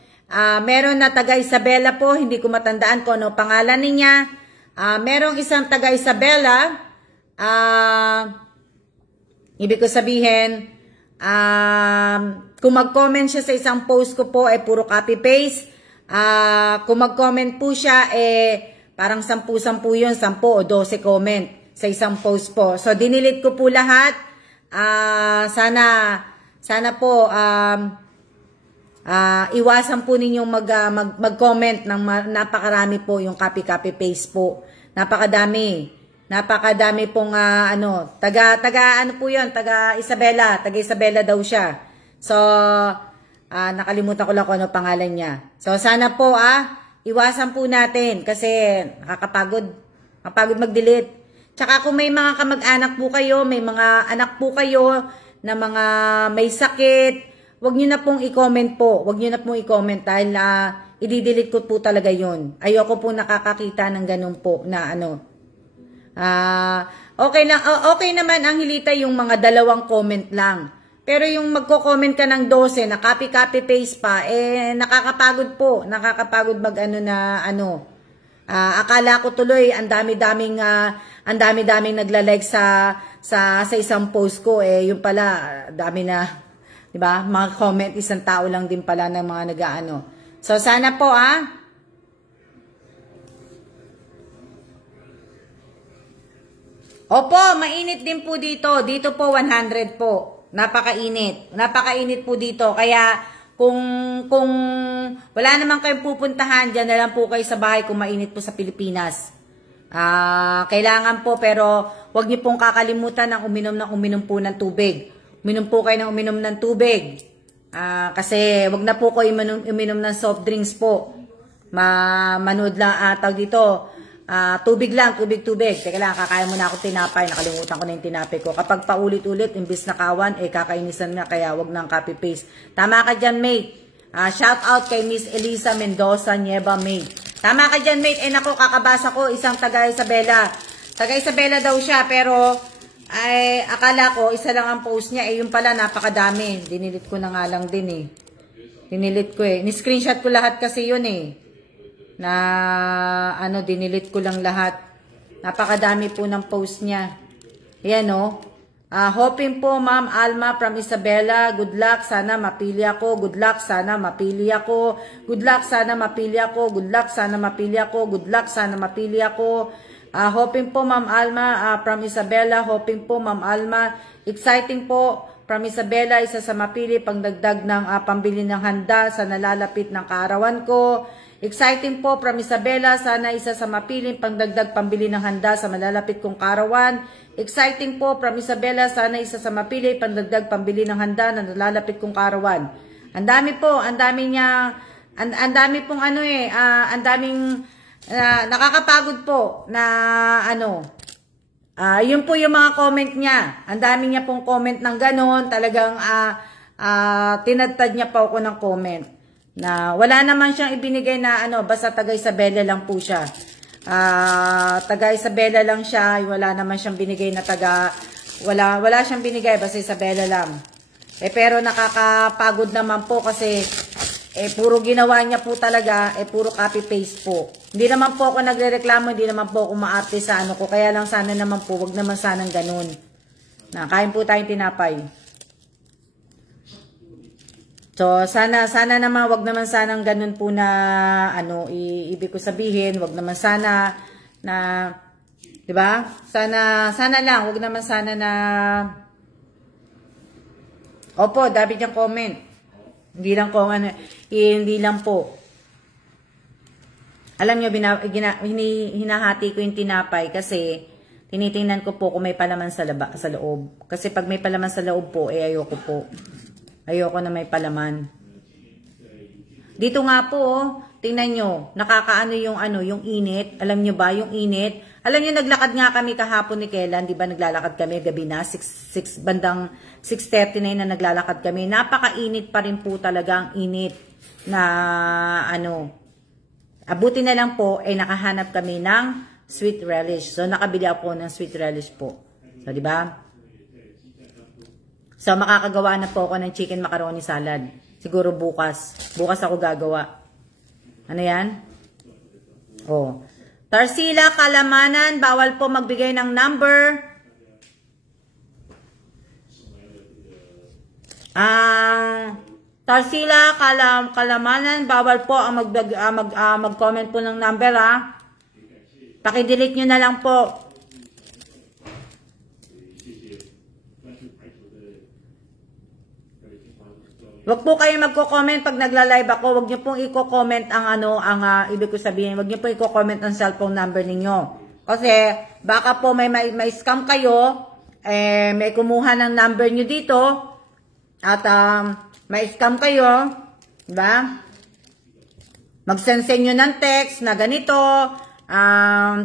Meron na taga Isabela po, hindi ko matandaan kung ano pangalan niya. Merong isang taga Isabela, ibig ko sabihin, kung mag-comment siya sa isang post ko po, puro copy-paste. Kung mag-comment po siya, parang 10 yun, 10 o 12 comment sa isang post po. So, dinilit ko po lahat. Sana po, iwasan po ninyong mag-comment ng napakarami po yung copy-paste po. Napakadami. Napakadami pong, taga po yun, taga Isabela daw siya. So, nakalimutan ko lang kung ano pangalan niya. So, sana po, iwasan po natin kasi nakakapagod mag-delete. Tsaka kung may mga kamag-anak po kayo, may mga anak po kayo na mga may sakit, wag nyo na pong i-comment po. Wag nyo na pong i-comment dahil i-delete ko po talaga yun. Ayoko po nakakakita ng ganun po na okay naman ang hilita yung mga 2 comment lang. Pero yung magko-comment ka ng 12 na copy-paste pa, nakakapagod po. Nakakapagod akala ko tuloy ang dami-daming nagla-like sa isang post ko, yung pala dami na, 'di ba? Mga comment isang tao lang din pala ng mga nag-aano. So sana po Opo, mainit din po dito. Dito po 100 po. Napakainit. Napakainit po dito. Kaya Kung wala naman kayong pupuntahan, dyan na lang po kayo sa bahay kung mainit po sa Pilipinas. Kailangan po, pero wag niyo pong kakalimutan ng uminom po ng tubig. Uminom po kayo ng uminom ng tubig. Kasi wag na po kayo uminom ng soft drinks po. Manood lang, tawag dito, tubig lang, tubig. Teka lang, kakain muna ako tinapay. Nakalimutan ko na yung tinapay ko. Kapag paulit-ulit, imbis na kawan, kakainisan nga, kaya wag nang copy-paste. Tama ka dyan, mate. Shout out kay Miss Elisa Mendoza Nieva, mate. Tama ka dyan, mate. Nako, kakabasa ko, isang taga Isabela. Taga Isabela daw siya, pero akala ko, isa lang ang post niya. Yung pala, napakadami. Dinilit ko na nga lang din Dinilit ko Ni-screenshot ko lahat kasi yun dinilit ko lang lahat. Napakadami po ng post niya. Ayan hoping po, Ma'am Alma from Isabela. Good luck, sana mapili ako. Good luck, sana mapili ako. Good luck, sana mapili ako. Good luck, sana mapili ako. Good luck, sana mapili ako. Hoping po, Ma'am Alma from Isabela. Hoping po, Ma'am Alma. Exciting po from Isabela. Isa sa mapili pangdagdag ng pambili ng handa sa nalalapit ng kaarawan ko. Exciting po from Isabela, sana isa sa mapiling pangdagdag pambili ng handa sa malalapit kong karawan. Exciting po from Isabela, sana isa sa mapili pangdagdag pambili ng handa na nalalapit kong karawan. Ang dami po, ang dami niya, ang dami pong ang daming nakakapagod po na yun po yung mga comment niya. Ang dami niya pong comment ng ganon, talagang tinadtad niya pa ako ng comment. Na wala naman siyang ibinigay na basta taga Isabela lang po siya. Taga Isabela lang siya, wala naman siyang binigay na wala siyang binigay, basta Isabela lang. Pero nakakapagod naman po kasi puro ginawa niya po talaga, puro copy-paste po. Hindi naman po ako nagrereklamo, hindi naman po ako maarte sa ko, kaya lang sana naman po, wag naman sanang ganun. Kain po tayong tinapay. So, sana naman, wag naman sanang ganun po na, ibig ko sabihin, wag naman sana na, di ba? Sana lang, wag naman sana na, opo, dami diyang comment. Hindi lang ko, hindi lang po. Alam nyo, hinahati ko yung tinapay kasi, tinitingnan ko po kung may palaman sa loob. Kasi pag may palaman sa loob po, ayoko po. Ayoko na may palaman. Dito nga po, tingnan nyo, nakakaano yung init. Alam nyo ba, yung init? Alam nyo, naglakad nga kami kahapon ni Kellan, di ba naglalakad kami, gabi na, bandang 6:39 na naglalakad kami. Napakainit pa rin po talaga ang init na abuti na lang po, nakahanap kami ng sweet relish. So, nakabili ako ng sweet relish po. So, di ba? So, makakagawa na po ako ng chicken macaroni salad. Siguro bukas. Bukas ako gagawa. Ano yan? Tarsila, Kalamanan, bawal po magbigay ng number. Tarsila, Kalamanan, bawal po ang mag-comment po ng number, Pakidelete nyo na lang po. Wag po kayo magko-comment pag nagla-live ako. Wag niyo pong i-comment ang ibig ko sabihin. Wag niyo po i-comment ang cellphone number ninyo. Kasi baka po may scam kayo, may kumuha ng number niyo dito at may scam kayo, di ba? Mag-send nyo ng text na ganito,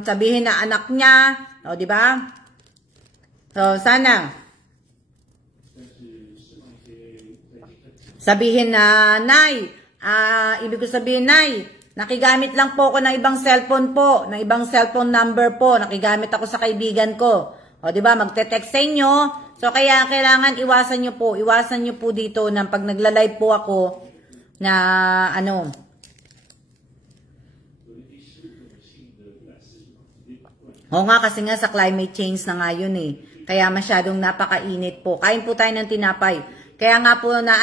sabihin na anak niya, di ba? So sana sabihin na, Nay, ibig ko sabihin, Nay, nakigamit lang po ako ng ibang cellphone po, ng ibang cellphone number po, nakigamit ako sa kaibigan ko. O, di ba, magte-text sa inyo. So, kaya kailangan iwasan nyo po dito na pag nagla-live po ako na, o nga, kasi nga sa climate change na nga yun Kaya masyadong napakainit po. Kain po tayo ng tinapay. Kaya nga po na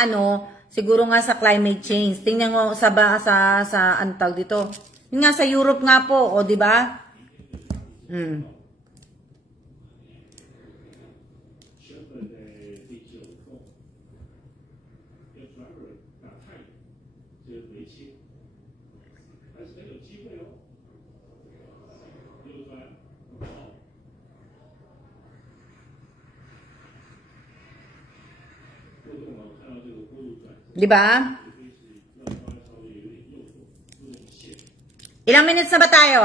siguro nga sa climate change. Tingnan mo sa ano tawag dito. Yun nga sa Europe nga po, di ba? Di ba? Ilang minutes na ba tayo?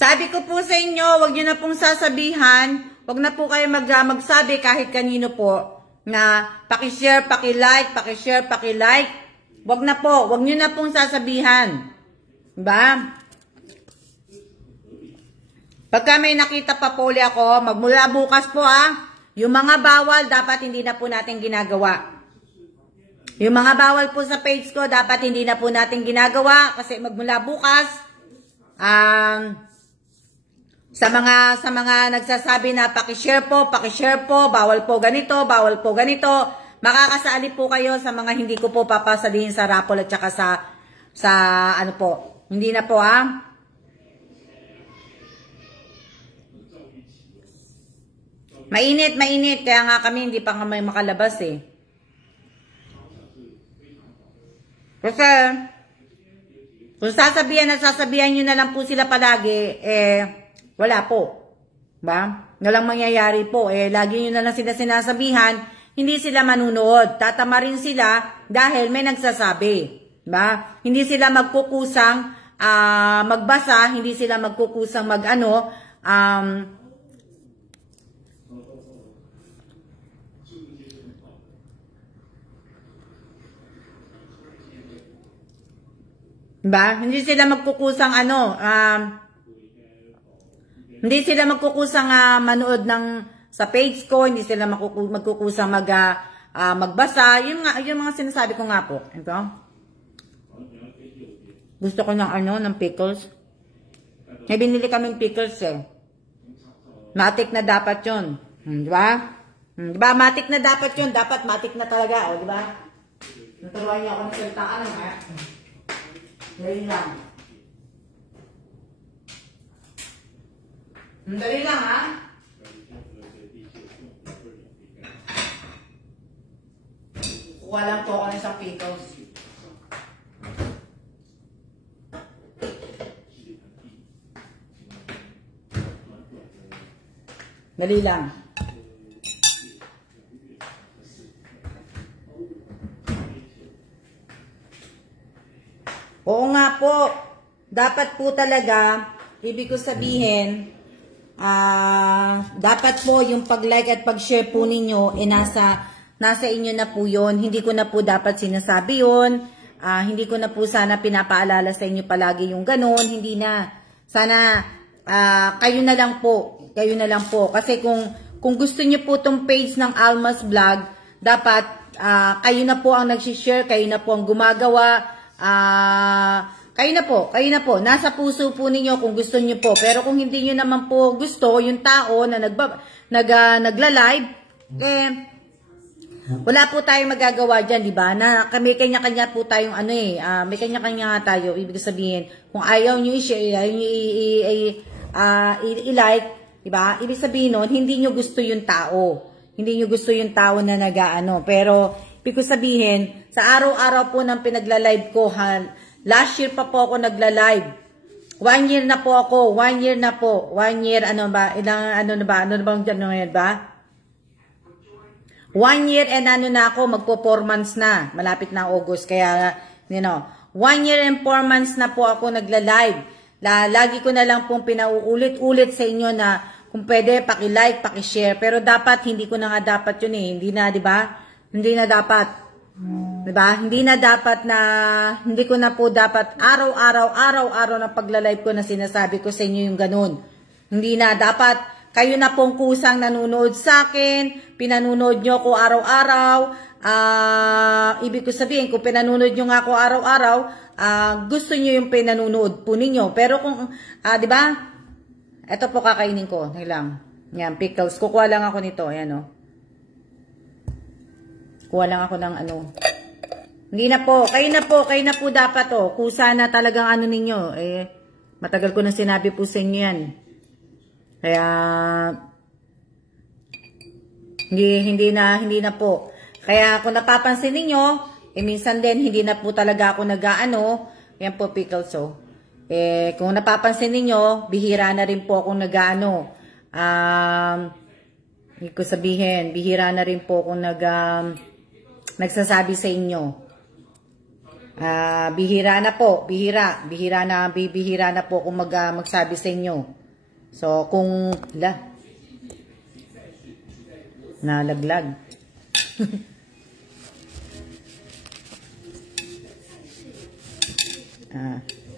Sabi ko po sa inyo, wag niyo na pong sasabihan, wag na po kayo magsabi kahit kanino po na paki-share, paki-like, paki-share, paki-like. Wag na po, wag niyo na pong sasabihan. Diba? Pagka may nakita pa po ako, magmula bukas po yung mga bawal dapat hindi na po natin ginagawa. Yung mga bawal po sa page ko dapat hindi na po natin ginagawa kasi magmula bukas sa mga nagsasabi na paki-share po, bawal po ganito, makakasali po kayo sa mga hindi ko po papasalihin sa raffle at saka sa ano po. Hindi na po Mainit, kaya nga kami hindi pa kami makalabas Kasi kung sasabihan nyo na lang po sila palagi, wala po. Ba? Walang mangyayari po. Lagi nyo na lang sila sinasabihan, hindi sila manunood. Tatama rin sila dahil may nagsasabi. Ba? Hindi sila magkukusang magbasa, hindi sila magkukusang ba? Hindi sila magkukusang hindi sila magkukusang manood sa page ko, hindi sila magkukusang magbasa. Yung mga sinasabi ko nga po. Ito. Gusto ko ng pickles. May binili kaming pickles Matik na dapat 'yon. Di ba? Di ba? Matik na dapat 'yon, dapat matik na talaga, di ba? Naturuan niyo ako ng saltaan Dali lang. Dali lang, Kuha lang po ako ng isang pickles. Dali lang. Oo nga po. Dapat po talaga, ibig ko sabihin, dapat po yung pag-like at pag-share po ninyo, nasa inyo na po yun. Hindi ko na po dapat sinasabi yun. Hindi ko na po sana pinapaalala sa inyo palagi yung ganun. Hindi na. Sana, kayo na lang po. Kayo na lang po. Kasi kung gusto nyo po tong page ng Alma's Vlog, dapat, kayo na po ang nagsishare, kayo na po ang gumagawa, kayo na po, nasa puso po ninyo kung gusto niyo po. Pero kung hindi niyo naman po gusto, yung tao na nagla-live, wala po tayong magagawa dyan, di ba? Na kami kanya-kanya po tayong may kanya-kanya tayo. Ibig sabihin, kung ayaw niyo i-share, ayaw niyo i-like, di ba? Ibig sabihin nun, hindi niyo gusto yung tao. Hindi niyo gusto yung tao na Pero, ibig sabihin, sa araw-araw po ng pinagla-live ko, last year pa po ako nagla-live. 1 year na po ako. 1 year na po. 1 year, ano ba? Ano na bang dyan ngayon ba? 1 year and na ako, magpo 4 months na. Malapit na August. Kaya, 1 year and 4 months na po ako nagla-live. Lagi ko na lang pong pinauulit-ulit sa inyo na kung pwede, paki-like, paki-share. Pero dapat, hindi ko na nga dapat yun Hindi na, di ba? Hindi na dapat. Diba? Hindi na dapat hindi ko na po dapat araw-araw na pagla-live ko na sinasabi ko sa inyo yung ganun. Hindi na dapat kayo na pong kusang nanonood sa akin, pinanunood nyo ako araw-araw, ibig ko sabihin, kung pinanunood nyo nga ako araw-araw, gusto nyo yung pinanunood po ninyo. Pero kung, diba? Ito po kakainin ko. Lang. Yan, pickles. Kukuha lang ako nito. Ayan, Kuha lang ako ng ano. Hindi na po. Kayo na po dapat oh. Kusa na talagang ano ninyo. Eh, matagal ko na sinabi po sa inyo yan. Kaya, hindi na po. Kaya kung napapansin ninyo, minsan din hindi na po talaga ako nag-aano. Yan po pickles oh. Kung napapansin ninyo, bihira na rin po akong nag-aano. Hindi ko sabihin, bihira na rin po akong nagsasabi sa inyo. Bihira na po, bihira na po akong magsabi sa inyo. So, kung, nalaglag.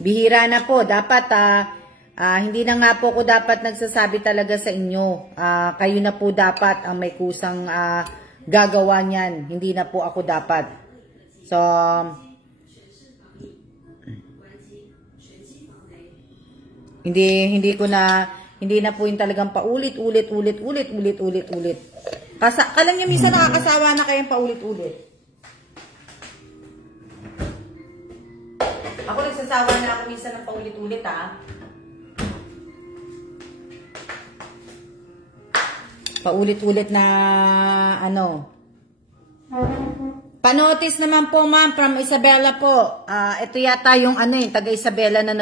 Bihira na po, dapat, hindi na nga po ako dapat nagsasabi talaga sa inyo. Kayo na po dapat ang may kusang gagawa niyan. Hindi na po ako dapat. So, hindi na po yung talagang paulit-ulit. Alam niyo, minsan nakakasawa na kayong paulit-ulit. Ako nagsasawa na ako minsan ng paulit-ulit Paulit-ulit na ano. Panotis naman po ma'am from Isabela po. Ito yata yung taga Isabela na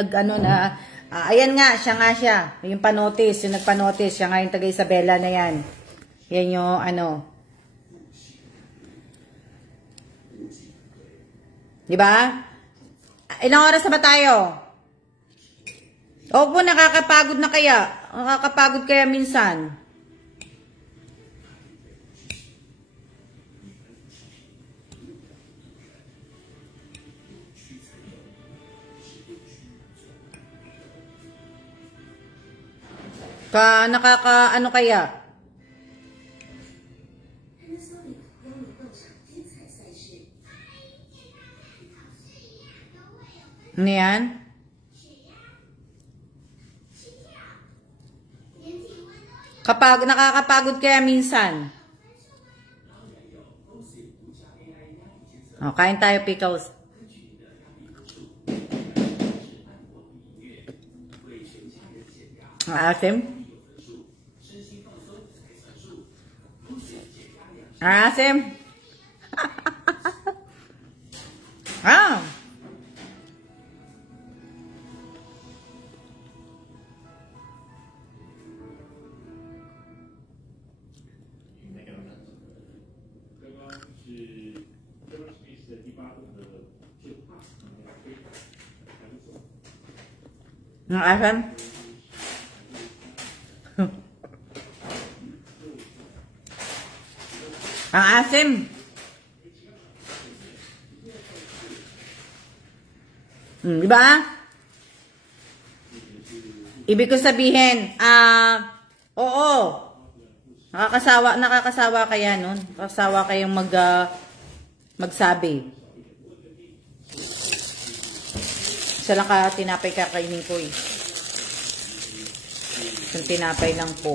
ayan nga, siya. Yung panotis, yung nagpanotis, siya nga yung taga Isabela na yan. Yan yung Diba? Ilang oras na ba tayo? Opo, nakakapagod na kaya. Nakakapagod kaya minsan. Ano kaya? Ano yan? Nakakapagod kaya minsan. Kain tayo pickles. Asim? Asim? Asim? Ang asim. Diba? Ibig ko sabihin, oo. Nakakasawa kaya nun. Nakakasawa kayong magsabi. Isa lang tinapay kakainin ko eh. Isang tinapay lang po.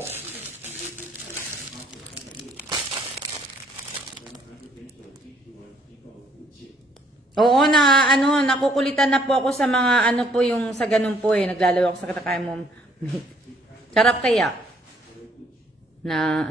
Oo nakukulitan na po ako sa mga po yung sa ganun po naglalaro ako sa katakayan mo. Sarap kaya. Na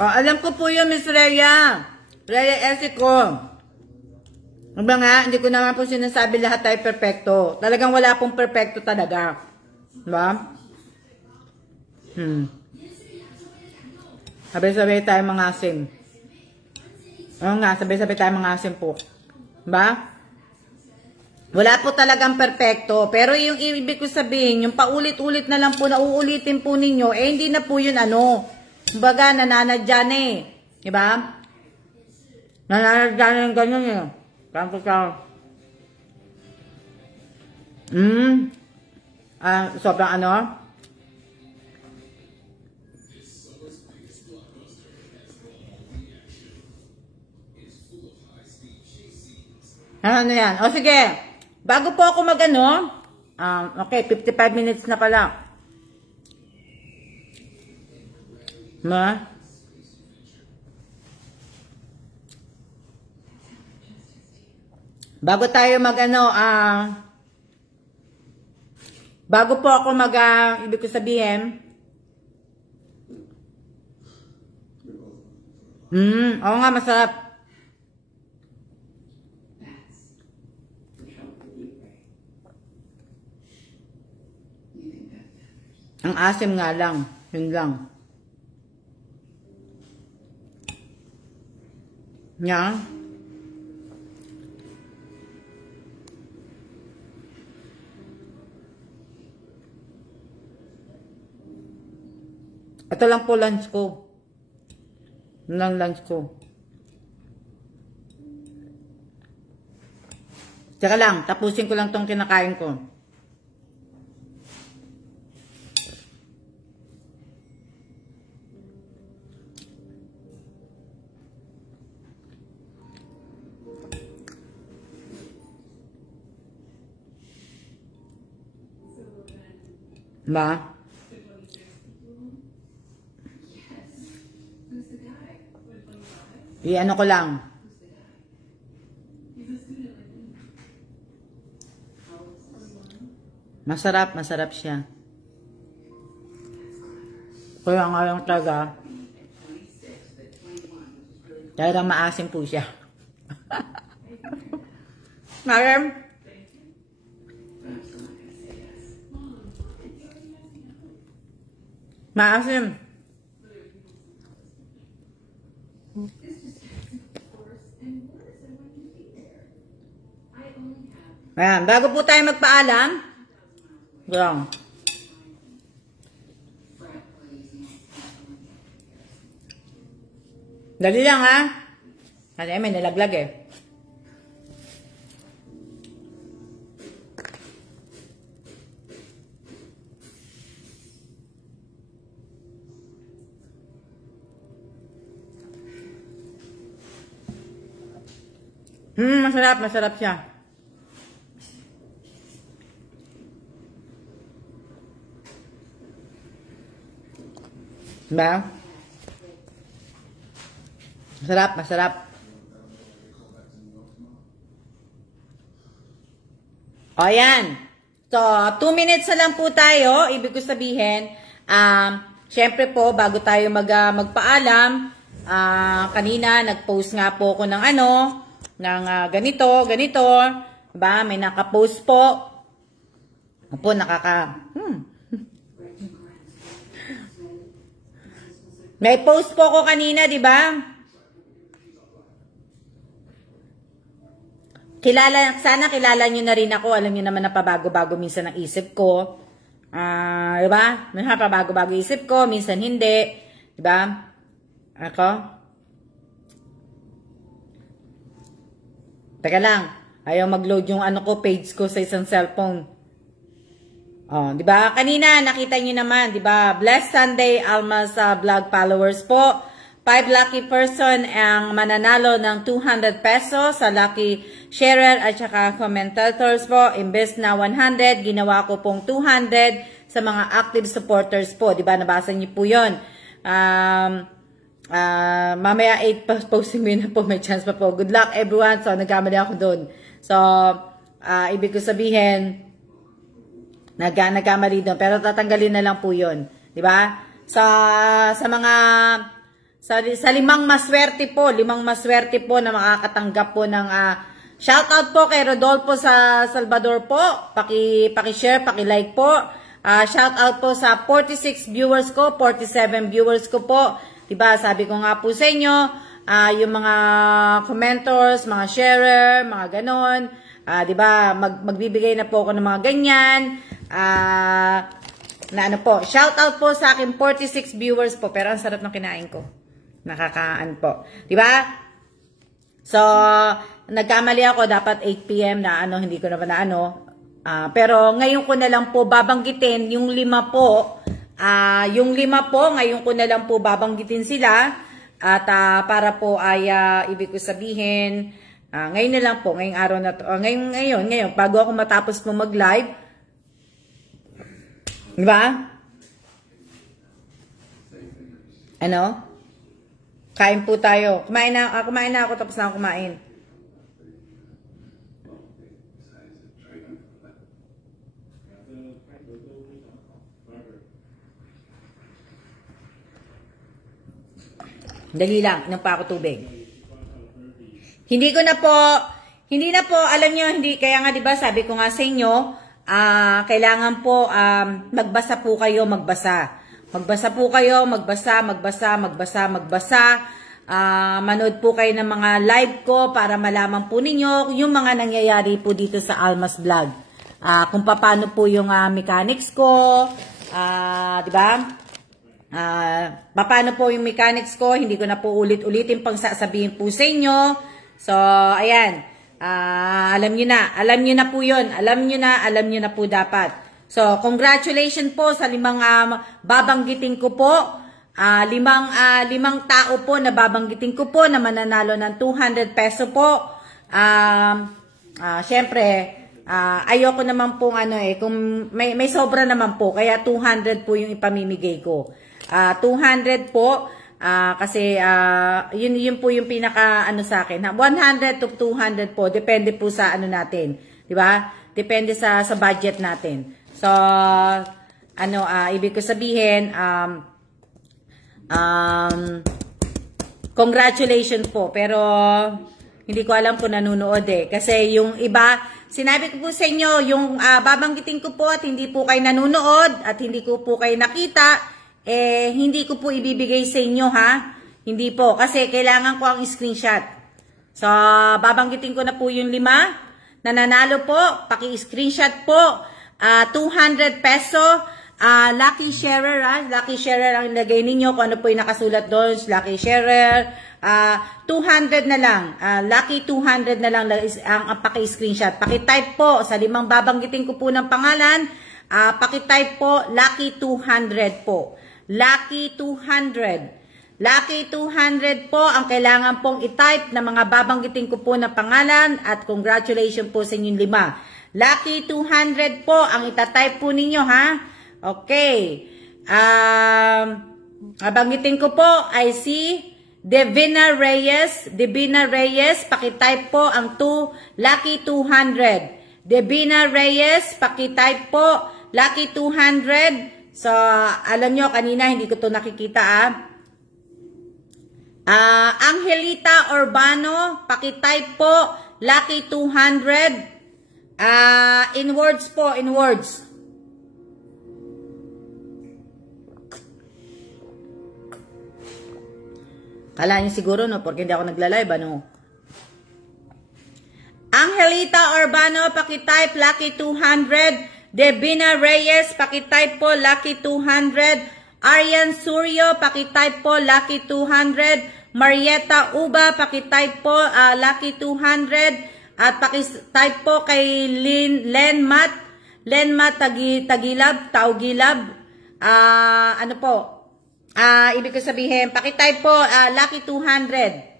alam ko po yun, Miss Rhea. Rhea Esico. Diba nga, hindi ko naman po sinasabi lahat tayo perfecto. Talagang wala pong perfecto talaga. Diba? Sabay-sabay tayo mga asim. Oo nga, sabay-sabay tayo mga asim po. Diba? Wala po talagang perfecto. Pero yung ibig ko sabihin, yung paulit-ulit na lang po, na uulitin po ninyo, hindi na po yun kumbaga, nananadya na Diba? Nananadya na yung ganyan Kanto ka. Sobrang Ano yan? O sige, bago po ako mag-ano, okay, 55 minutes na pala. Bago tayo mag-ano, bago po ako ibig ko sabihin, oo nga, masarap. Ang asim nga lang, yun lang. Nya. Ito lang po lunch ko. Yun lang lunch ko. Tsaka lang, tapusin ko lang tong kinakain ko. Ba? I-ano ko lang. Masarap, masarap siya. Kaya nga lang talaga. Kaya lang maasim po siya. Maram? Maasim. Ayan, bago po tayo magpaalam. Yan. Dali lang ha. Kasi may nalaglag eh. Masarap, masarap siya. Diba? Masarap, masarap. O, yan. So, 2 minutes na lang po tayo. Ibig ko sabihin, syempre po, bago tayo magpaalam, kanina, nag-post nga po ako ng ganito. Diba? May naka-post po. Opo, May post po ko kanina, di ba? Sana kilala nyo na rin ako. Alam nyo naman na pabago-bago minsan ang isip ko. Di ba? May pabago-bago isip ko, minsan hindi. Di ba? Ako? Teka lang. Ayaw mag-load yung page ko sa isang cellphone. Oh, 'di ba? Kanina nakita niyo naman, 'di ba? Blessed Sunday Alma's vlog followers po. 5 lucky person ang mananalo ng 200 pesos sa lucky sharer at saka commentators po. Imbes na 100, ginawa ko pong 200 sa mga active supporters po. 'Di ba? Nabasa niyo po 'yon. Mamaya 8 posting mo na po, may chance pa po. Good luck everyone. So nagkamali ako doon. So ibig ko sabihin, nagkamali doon. Pero tatanggalin na lang po yun. Diba? Sa limang maswerte po na makakatanggap po ng shoutout po kay Rodolfo sa Salvador po. Paki-share, paki-like po. Shoutout po sa 46 viewers ko, 47 viewers ko po. Diba? Sabi ko nga po sa inyo, yung mga commentors, mga sharer, mga ganon. Diba? Magbibigay na po ako ng mga ganyan. Shoutout po sa akin 46 viewers po, pero ang sarap ng kinain ko. Nakakaan po. Diba? So, nagkamali ako, dapat 8 PM na hindi ko naman pero ngayon ko na lang po babanggitin yung 5 po. Ngayon ko na lang po babanggitin sila. At para po ay ibig ko sabihin, Ngayon na lang po, ngayong araw na to. Ngayon, bago ako matapos po mag-live. Di ba? Ano? Kain po tayo. Kumain na ako, tapos na ako kumain. Dali lang, inom pa ako tubig. Hindi na po, alam nyo, kaya nga diba, sabi ko nga sa inyo, kailangan po, magbasa po kayo, magbasa. Magbasa po kayo, magbasa. Manood po kayo ng mga live ko para malaman po ninyo yung mga nangyayari po dito sa Almas Vlog. Kung paano po yung mechanics ko, diba? Paano po yung mechanics ko, hindi ko na po ulit-ulitin pang sasabihin po sa inyo. So, ayan. Alam nyo na po yun. Alam nyo na po dapat. So, congratulations po sa 5 babanggitin ko po. 5 tao po na babanggitin ko po na mananalo ng 200 peso po. Syempre, ayoko naman pong kung may sobra naman po, kaya 200 po yung ipamimigay ko. 200 po, kasi yun po yung pinaka sa akin. 100 to 200 po, depende po sa natin, di ba? Depende sa budget natin. So, ibig ko sabihin, congratulations po, pero hindi ko alam kung nanonood kasi yung iba, sinabi ko po sa inyo, yung babanggitin ko po at hindi po kayo nanonood at hindi ko po kayo nakita, hindi ko po ibibigay sa inyo, ha? Hindi po, kasi kailangan ko ang screenshot. So, babanggitin ko na po yung 5 nananalo po, paki-screenshot po, 200 peso, lucky sharer, lucky sharer ang ilagay ninyo, kung ano po yung nakasulat doon, lucky sharer, 200 na lang, lucky 200 na lang ang paki-screenshot. Paki-type po, sa 5 babanggitin ko po ng pangalan, paki-type po, lucky 200 po. Lucky 200. Lucky 200 po ang kailangan pong i-type na mga babanggitin ko po na pangalan at congratulations po sa inyong 5. Lucky 200 po ang itatype po ninyo, ha? Okay. Babanggitin ko po ay si Devina Reyes. Devina Reyes, pakitype po ang Lucky 200. Devina Reyes, pakitype po Lucky 200. So, alam nyo, kanina hindi ko to nakikita, Angelita Urbano, pakitype po, Lucky 200. In words po, in words. Kala nyo siguro, no, porque hindi ako nagla-live, Angelita Urbano, pakitype, Lucky 200. Devina Reyes, pakitype po, Lucky 200. Arian Suryo, pakitype po, Lucky 200. Marietta Uba, pakitype po, Lucky 200. At pakitype po kay Lenmat Tagilab, ibig ko sabihin, pakitype po, Lucky 200.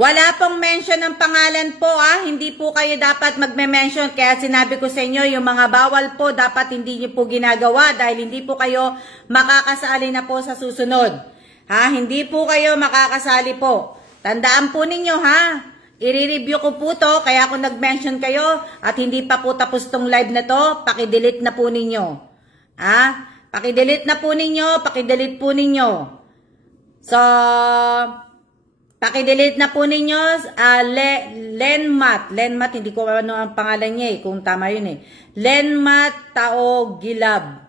Wala pong mention ng pangalan po, hindi po kayo dapat magme-mention, kaya sinabi ko sa inyo, yung mga bawal po, dapat hindi niyo po ginagawa dahil hindi po kayo makakasali na po sa susunod. Hindi po kayo makakasali po. Tandaan po ninyo, i-review ko po to, kaya ako nag-mention kayo at hindi pa po tapos tong live na to, paki-delete na po ninyo. Paki-delete na po ninyo, paki-delete po ninyo. So, paki-delete na po ninyo, Lenmat, hindi ko ano ang pangalan niya kung tama yun Lenmat Taugilab.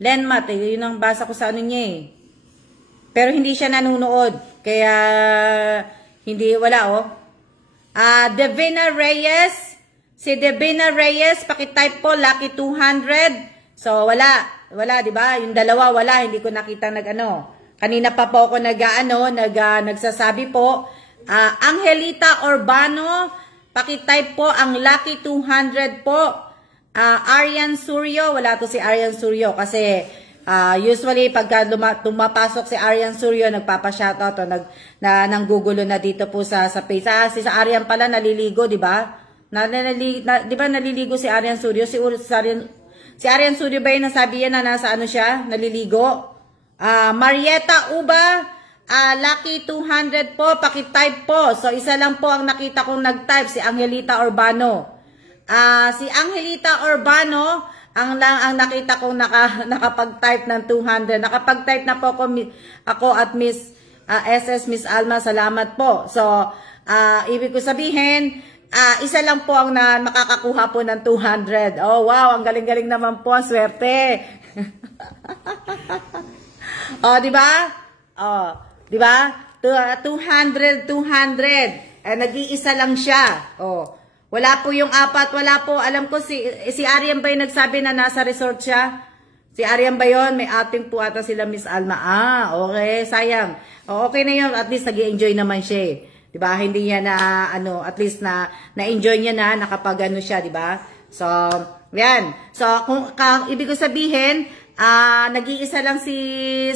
Lenmat, yun ang basa ko sa ano niya Pero hindi siya nanonood, kaya hindi, wala Devina Reyes, si Devina Reyes, pakitype po, Lucky 200. So, wala, di ba? Yung dalawa, wala, hindi ko nakita Kanina pa po ako nagsasabi po. Angelita Urbano, pakitype po ang Lucky 200 po. Arian Suryo, wala to si Arian Suryo kasi Usually, pagka tumapasok si Arian Suryo, nagpapa-shoutout o nanggugulo na dito po sa page. Si Arian pala naliligo, di ba? Di ba naliligo si Arian Suryo? Si Arian Suryo ba yung nasabi yan na nasa ano siya? Naliligo? Marietta Uba, Lucky 200 po, pakitype po. So, isa lang po ang nakita kong nag-type, si Angelita Urbano. Si Angelita Urbano, ang nakita kong nakapag-type ng 200. Nakapag-type na po ako at Miss SS Miss Alma, salamat po. So, ibig ko sabihin, isa lang po ang makakakuha po ng 200. Oh, wow, ang galing-galing naman po, ang swerte. Oh, di ba? Oh, di ba? 200. Nag-iisa lang siya. Oh. Wala po yung apat, wala po. Alam ko si Arian ba yung nagsabi na nasa resort siya? Si Arian ba yun? May ating po ata sila Miss Alma. Okay, sayang. Okay na yun, at least nag-i-enjoy naman siya. Diba? Hindi niya na, at least na-enjoy niya na, nakapag siya, diba? So, yan. So, kung ibig ko sabihin, nag-iisa lang si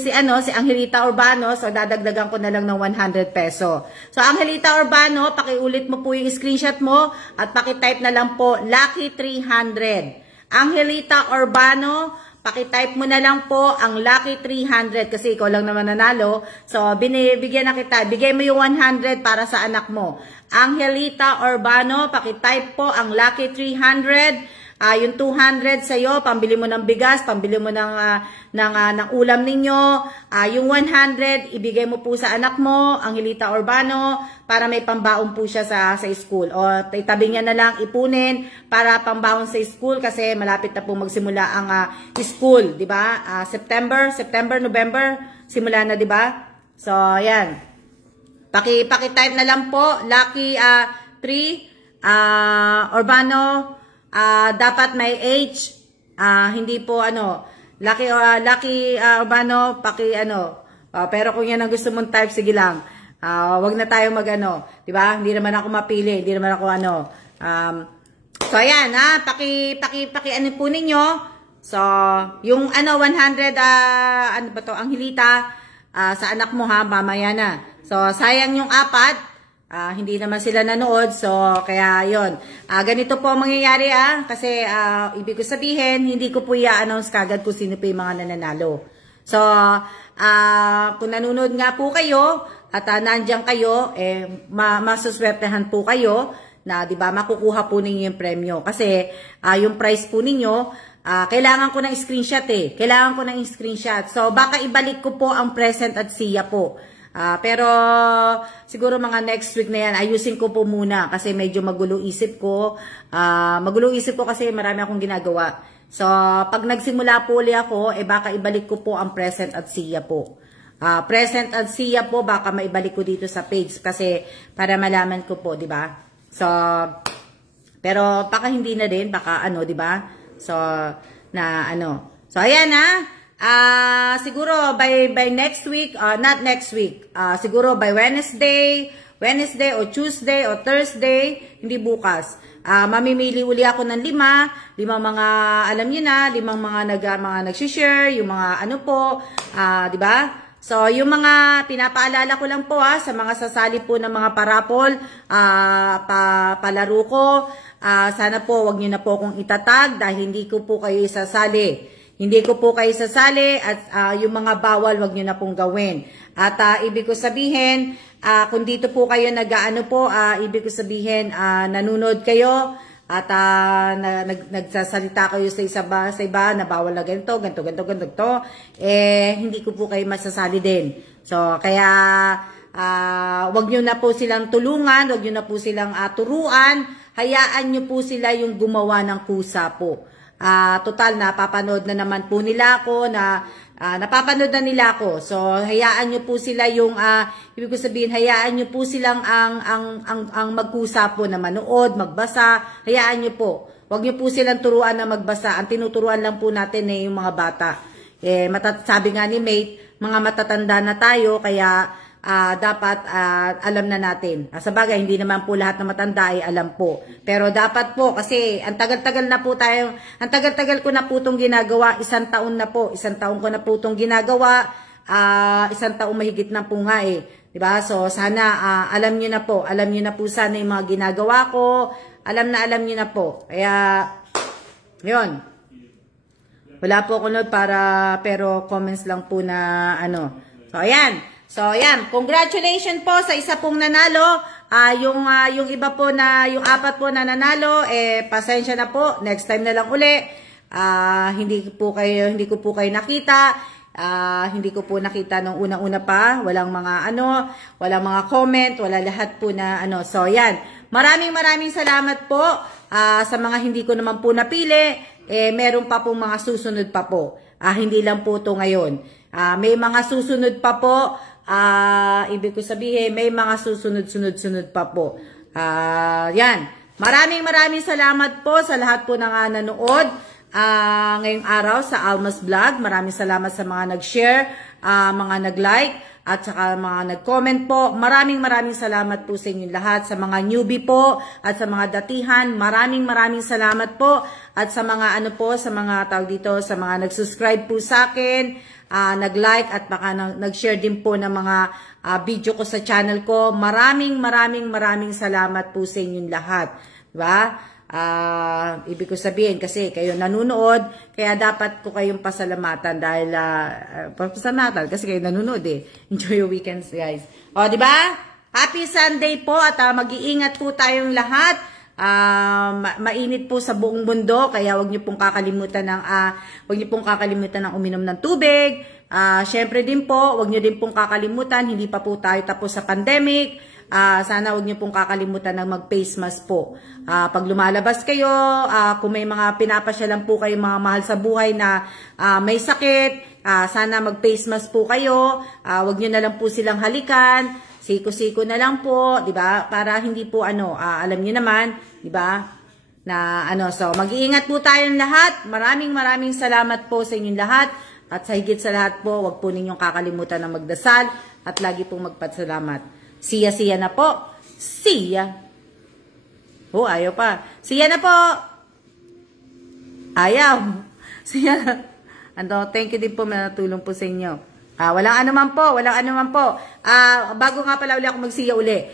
Angelita Urbano, so dadagdagan ko na lang ng 100 peso. So, Angelita Urbano, pakiulit mo po yung screenshot mo at pakitype na lang po, Lucky 300. Angelita Urbano, pakitype mo na lang po ang Lucky 300 kasi ikaw lang naman nanalo. So, binibigyan na kita. Bigay mo yung 100 para sa anak mo. Angelita Urbano, pakitype po ang Lucky 300. Yung 200 sa'yo, pambili mo ng bigas, pambili mo ng ulam ninyo. Yung 100, ibigay mo po sa anak mo, Angelita Urbano, para may pambaon po siya sa school. O itabi niya na lang, ipunin para pambaon sa school kasi malapit na po magsimula ang school, di ba? September, November, simula na, di ba? So, ayan. Paki-type na lang po, Lucky 3, Urbano, dapat may age, hindi po Lucky Urbano, pero kung yan ang gusto mong type, sige lang. Wag na tayo di ba? Hindi naman ako mapili, hindi naman ako so ayan, paki po ninyo. So, yung 100 ba to, Angelita, sa anak mo ha, mamaya na. So, sayang yung apat. Hindi naman sila nanood, so kaya yon. Ganito po ang mangyayari kasi ibig ko sabihin, hindi ko po i-announce kagad kung sino po yung mga nananalo. So, kung nanonood nga po kayo at nandiyan kayo, masuswertehan po kayo na 'di ba makukuha po ninyo yung premyo kasi yung prize po ninyo kailangan ko ng screenshot Kailangan ko ng screenshot. So, baka ibalik ko po ang present at siya po. Pero siguro mga next week na yan, ayusin ko po muna kasi medyo magulo isip ko. Magulo isip ko kasi marami akong ginagawa. So, pag nagsimula po ulit ako, baka ibalik ko po ang present at siya po. Present at siya po, baka maibalik ko dito sa page kasi para malaman ko po, di ba? So, pero baka hindi na din, baka di ba? So, So, ayan siguro by next week, not next week, siguro by Wednesday o Tuesday o Thursday, hindi bukas. Mamimili uli ako ng limang mga, alam niyo na, limang mga nag-share, yung mga di ba? So, yung mga pinapaalala ko lang po sa mga sasali po ng mga parapol, palaro ko, sana po wag niyo na po akong itatag dahil hindi ko po kayo isasali. Hindi ko po kayo sasali at yung mga bawal wag niyo na pong gawin. At ibig ko sabihin, kung dito po kayo ibig ko sabihin nanunod kayo at nagsasalita kayo sa iba na bawal na ganito, hindi ko po kayo masasali din. So, kaya wag niyo na po silang tulungan, wag niyo na po silang turuan, hayaan niyo po sila yung gumawa ng kusa po. Total, napapanood na naman po nila ako, napapanood na nila ako. So, hayaan nyo po sila yung, ibig ko sabihin, hayaan nyo po silang ang magkusa po na manood, magbasa, hayaan nyo po. Huwag nyo po silang turuan na magbasa. Ang tinuturuan lang po natin yung mga bata. Sabi nga ni Mate, mga matatanda na tayo, kaya dapat alam na natin. Sa bagay, hindi naman po lahat na matanda ay alam po. Pero dapat po, kasi ang tagal-tagal na po tayo, ang tagal-tagal ko na po itong ginagawa, 1 taon na po, 1 taon ko na po itong ginagawa, 1 taon mahigit na po nga eh. Diba? So, sana alam nyo na po sana yung mga ginagawa ko, alam nyo na po. Kaya, yun. Wala po ako nood pero comments lang po na ano. So, ayan. Congratulations po sa isa pong nanalo. Yung iba po yung 4 po na nanalo, pasensya na po. Next time na lang uli. Hindi ko po kayo nakita. Hindi ko po nakita nung unang-una pa. Walang mga comment, wala lahat po na ano. So, ayan. Maraming salamat po sa mga hindi ko naman po napili. Meron pa pong mga susunod pa po. Hindi lang po to ngayon. May mga susunod pa po. Ibig ko sabihin, may mga susunod pa po. Yan. Maraming salamat po sa lahat po ng nanood ngayong araw sa Alma's Vlog. Maraming salamat sa mga nag-share, mga nag-like, at saka mga nag-comment po. Maraming salamat po sa inyo lahat. Sa mga newbie po at sa mga datihan, maraming salamat po. At sa mga sa mga tawag dito, sa mga nag-subscribe po sa akin, nag-like at baka nag-share din po ng mga video ko sa channel ko. Maraming salamat po sa inyong lahat. Diba? Ibig ko sabihin kasi kayo nanonood, kaya dapat ko kayong pasalamatan dahil pasalamatan kasi kayo nanonood eh. Enjoy your weekends, guys. O, di ba? Happy Sunday po at mag-iingat po tayong lahat. Mainit po sa buong mundo, kaya wag niyo pong kakalimutan ng uminom ng tubig. Syempre din po, wag niyo din pong kakalimutan, hindi pa po tayo tapos sa pandemic. Sana wag niyo pong kakalimutan ng mag-face mask po. Pag lumalabas kayo, kung may mga pinapasyalan po kayo mga mahal sa buhay na may sakit, sana mag-face mask po kayo. Wag niyo na lang po silang halikan. Siko-siko na lang po, 'di ba? Para hindi po alam niyo naman, 'di ba? Na so mag-iingat po tayong lahat. Maraming salamat po sa inyong lahat. At sa higit sa lahat po, wag po ninyong kakalimutan na magdasal at lagi pong magpasalamat. Siya na po. Siya. Ayaw pa. Siya na po. Ayaw. Siya na. Thank you din po na natulong po sa inyo. Walang anuman po. Bago nga pala uli ako magsiya uli.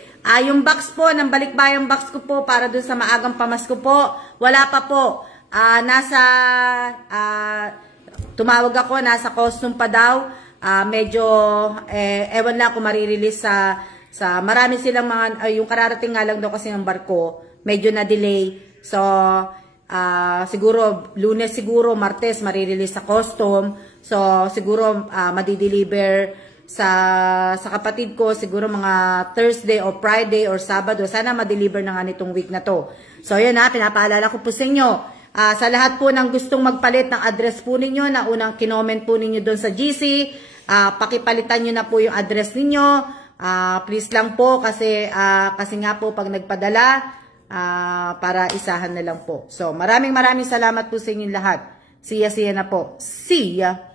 Yung box po, ng balikbayang box ko po, para dun sa maagang pamasko po, wala pa po. Tumawag ako, nasa costume pa daw. Medyo, ewan lang kung marirelease sa marami silang mga, yung kararating nga lang daw kasi ng barko, medyo na-delay. So, siguro, Lunes siguro, Martes, marirelease sa custom. So, siguro, madideliver sa kapatid ko, siguro mga Thursday or Friday or Sabado. Sana madeliver na nga nitong week na to. So, yun pinapaalala ko po sa inyo. Sa lahat po ng gustong magpalit ng address po ninyo, na unang kinoment po ninyo doon sa GC, pakipalitan nyo na po yung address ninyo. Please lang po kasi nga po pag nagpadala, para isahan na lang po. So, maraming salamat po sa inyong lahat. Siya na po. Siya.